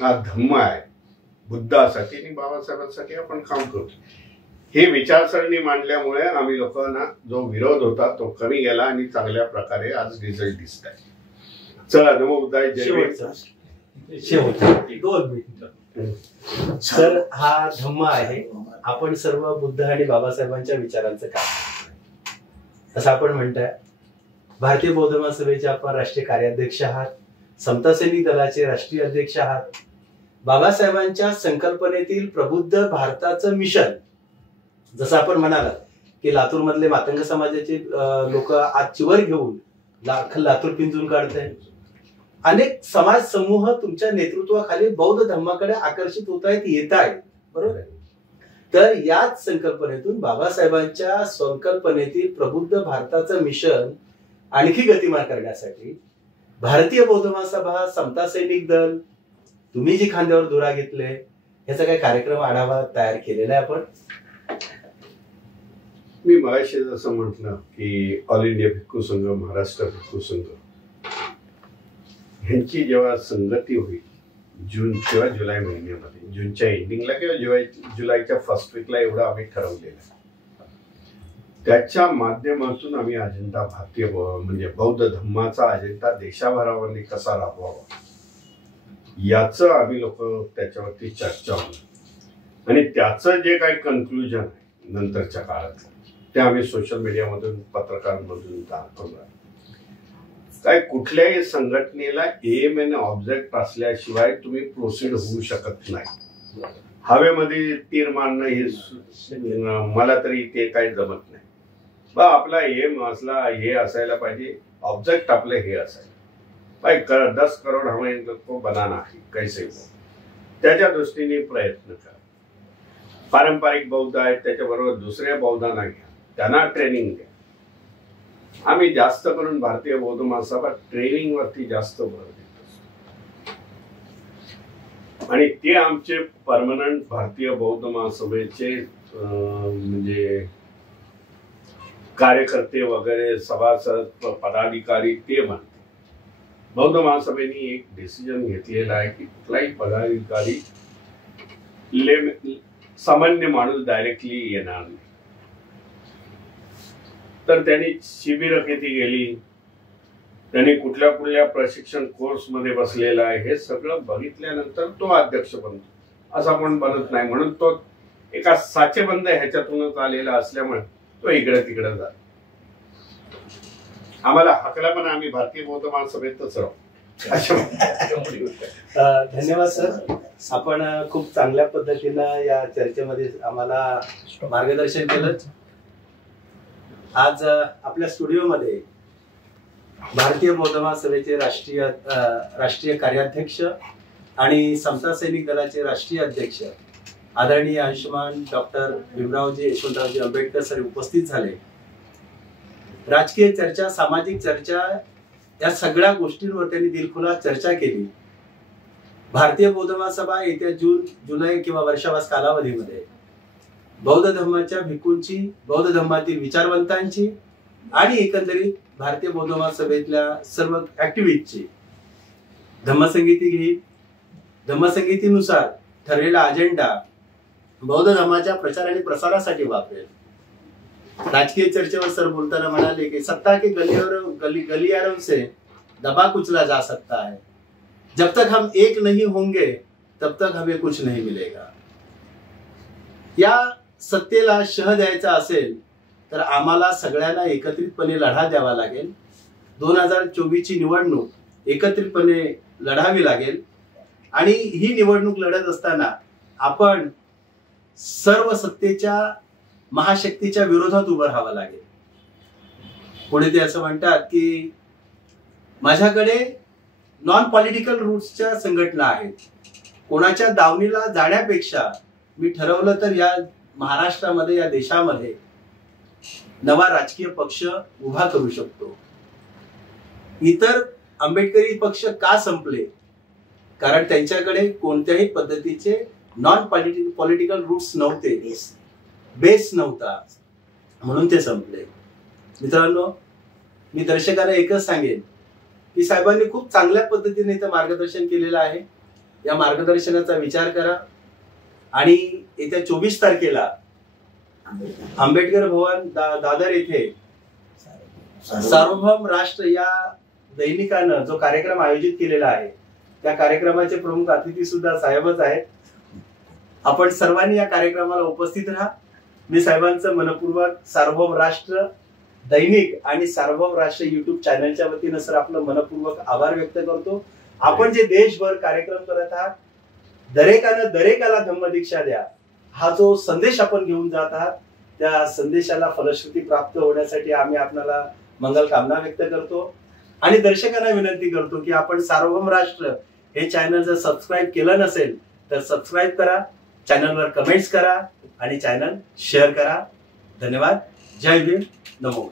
हा धम्म आहे. बुद्धासाठी आणि बाबासाहेबांसाठी आपण काम करतो. ही विचारसरणी मांडल्यामुळे आम्ही लोकांना जो विरोध होता तो कमी गेला आणि चांगल्या प्रकारे आज रिझल्ट दिसत आहे. चला, नमो बुद्धाय, जय भीम. सर, हा धम्म आहे. आपण सर्व बुद्ध आणि बाबासाहेबांच्या विचारांचं काम, असं आपण म्हणताय. भारतीय बौद्ध महासभेचे आपण राष्ट्रीय कार्याध्यक्ष आहात, समता सैनिक दलाचे राष्ट्रीय अध्यक्ष आहात. बाबासाहेबांच्या संकल्पनेतील प्रबुद्ध भारताचं मिशन, जसं आपण म्हणाला की लातूर मधले मातंग समाजाचे लोक आज चिवर घेऊन लातूर पिंजून काढताय. अनेक समाज समूह तुमच्या नेतृत्वाखाली बौद्ध धम्माकडे आकर्षित होत आहेत, येत आहेत, बरोबर. तर याच संकल्पनेतून बाबासाहेबांच्या संकल्पनेतील प्रबुद्ध भारताचं मिशन आणखी गतिमान करण्यासाठी भारतीय बौद्ध महासभा, समता सैनिक दल, तुम्ही जी खांद्यावर धुरा घेतले, ह्याचा काही कार्यक्रम आढावा तयार केलेला आहे आपण. मी मगाशी जसं म्हटलं की ऑल इंडिया भिक्खू संघ, महाराष्ट्र भिक्खू संघ ह्यांची जेव्हा संगती होईल जून किंवा जुलै महिन्यामध्ये, जूनच्या एंडिंगला किंवा जुलैच्या फर्स्ट वीकला, एवढं आम्ही ठरवलेलं आहे. त्याच्या माध्यमातून आम्ही अजेंडा, भारतीय म्हणजे बौद्ध धम्माचा अजेंडा देशाभरावर कसा राबवावा याचं आम्ही लोक त्याच्यावरती चर्चा होणार. आणि त्याचं जे काही कन्क्लुजन आहे नंतरच्या काळात ते आम्ही सोशल मीडियामधून, पत्रकारांमधून दाखवणार. काय कुठल्याही संघटनेला एम एन ऑब्जेक्ट असल्याशिवाय तुम्ही प्रोसीड होऊ शकत नाही. हवेमध्ये तीर मारणं हे मला तरी ते काही जमत नाही. आपला एम असला हे असायला पाहिजे, ऑब्जेक्ट आपलं हे असायला पाहिजे. 10 करोड हमें को बनाना है कैसे हो, त्याच्या दृष्टीने प्रयत्न करा. पारंपरिक बौद्ध आहेत, त्याच्याबरोबर दुसऱ्या बौद्धांना घ्या, त्यांना ट्रेनिंग द्या. आम्ही जास्त करून भारतीय बौद्ध महासभा ट्रेनिंग वरती जास्त भर देत असतो. आणि ते आमचे परमनंट भारतीय बौद्ध महासभेचे म्हणजे कार्यकर्ते वगैरे, सभासद, पदाधिकारी ते म्हणते. बौद्ध महासभेने एक डिसिजन घेतलेला आहे की कुठलाही पदाधिकारी सामान्य माणूस डायरेक्टली येणार नाही. तर त्यांनी शिबिरं किती गेली, त्यांनी कुठल्या कुठल्या प्रशिक्षण कोर्समध्ये बसलेला आहे, हे सगळं बघितल्यानंतर तो अध्यक्ष बनतो. असा कोण बनत नाही. म्हणून तो एका साचेबंद ह्याच्यातूनच आलेला असल्यामुळे तो इकडे तिकडे जातो. आम्हाला हकला पण आम्ही भारतीय बौद्ध महासभेतच राहू. धन्यवाद सर. आपण खूप चांगल्या पद्धतीनं या चर्चेमध्ये आम्हाला मार्गदर्शन केलं. आज आपल्या स्टुडिओमध्ये भारतीय बौद्ध महासभेचे राष्ट्रीय कार्याध्यक्ष आणि समता सैनिक दलाचे राष्ट्रीय अध्यक्ष आदरणीय अंशुमान डॉक्टर भीमरावजी यशवंतरावजी आंबेडकर सर उपस्थित झाले. राजकीय चर्चा, सामाजिक चर्चा, या सगळ्या गोष्टींवर त्यांनी दिलखुलास चर्चा केली. भारतीय बौद्ध महासभा येत्या जुलै किंवा वर्षावास कालावधीमध्ये बौद्ध धर्माच्या भिक्खूंची, बौद्ध धर्मातील विचारवंतांची आणि एकंदरीत भारतीय बौद्ध महासभेतल्या सर्व ऍक्टिव्हिस्टची धम्मसंगीती घेईल. धम्मसंगीतीनुसार ठरलेला अजेंडा बौद्ध धर्माच्या प्रचार आणि प्रसारासाठी वापरेल. राजकीय चर्चेवर सर बोलताना म्हणाले की सत्ता के गलियारों से दबा कुचला जा सकता है, जब तक हम एक नहीं होंगे तब तक हमें कुछ नहीं मिलेगा. या सत्तेला शह द्यायचा असेल तर आम्हाला सगळ्यांना एकत्रितपणे लढा द्यावा लागेल. 2024ची निवडणूक एकत्रितपणे लढावी लागेल आणि ही निवडणूक लढत असताना आपण सर्व सत्तेच्या महाशक्तीच्या विरोधात उभं राहावं लागेल. पुढे ते असं म्हणतात की माझ्याकडे नॉन पॉलिटिकल रूट्सच्या संघटना आहेत. कोणाच्या दावणीला जाण्यापेक्षा मी ठरवलं तर या महाराष्ट्रामध्ये, या देशामध्ये नवा राजकीय पक्ष उभा करू शकतो. इतर आंबेडकरी पक्ष का संपले? कारण त्यांच्याकडे कोणत्याही पद्धतीचे नॉन पॉलिटिकल रूट्स नव्हते, बेस नव्हता, म्हणून ते संपले. मित्रांनो, मी दर्शकांना एकच सांगेन की साहेबांनी खूप चांगल्या पद्धतीने इथं मार्गदर्शन केलेलं आहे. या मार्गदर्शनाचा विचार करा आणि येत्या 24 तारखेला आंबेडकर भवन दादर येथे सार्वभौम राष्ट्र या दैनिकानं जो कार्यक्रम आयोजित केलेला आहे, त्या कार्यक्रमाचे प्रमुख अतिथी सुद्धा साहेबच आहेत. आपण सर्वांनी या कार्यक्रमाला उपस्थित राहा. मी साहेबांचं मनपूर्वक सार्वभौम राष्ट्र दैनिक आणि सार्वभौम राष्ट्र युट्यूब चॅनलच्या वतीनं सर आपलं मनपूर्वक आभार व्यक्त करतो. आपण जे देशभर कार्यक्रम करत आहात, दरेकाला धम्मदीक्षा द्या, हा जो संदेश आपण घेऊन जात आहात, त्या संदेशाला फलश्रुती प्राप्त होण्यासाठी आम्ही आपल्याला मंगल कामना व्यक्त करतो. आणि दर्शकांना विनंती करतो की आपण सार्वभौम राष्ट्र हे चॅनल जर सबस्क्राईब केलं नसेल तर सबस्क्राईब करा, चॅनलवर कमेंट्स करा आणि चॅनल शेअर करा. धन्यवाद. जय भीम. नमो.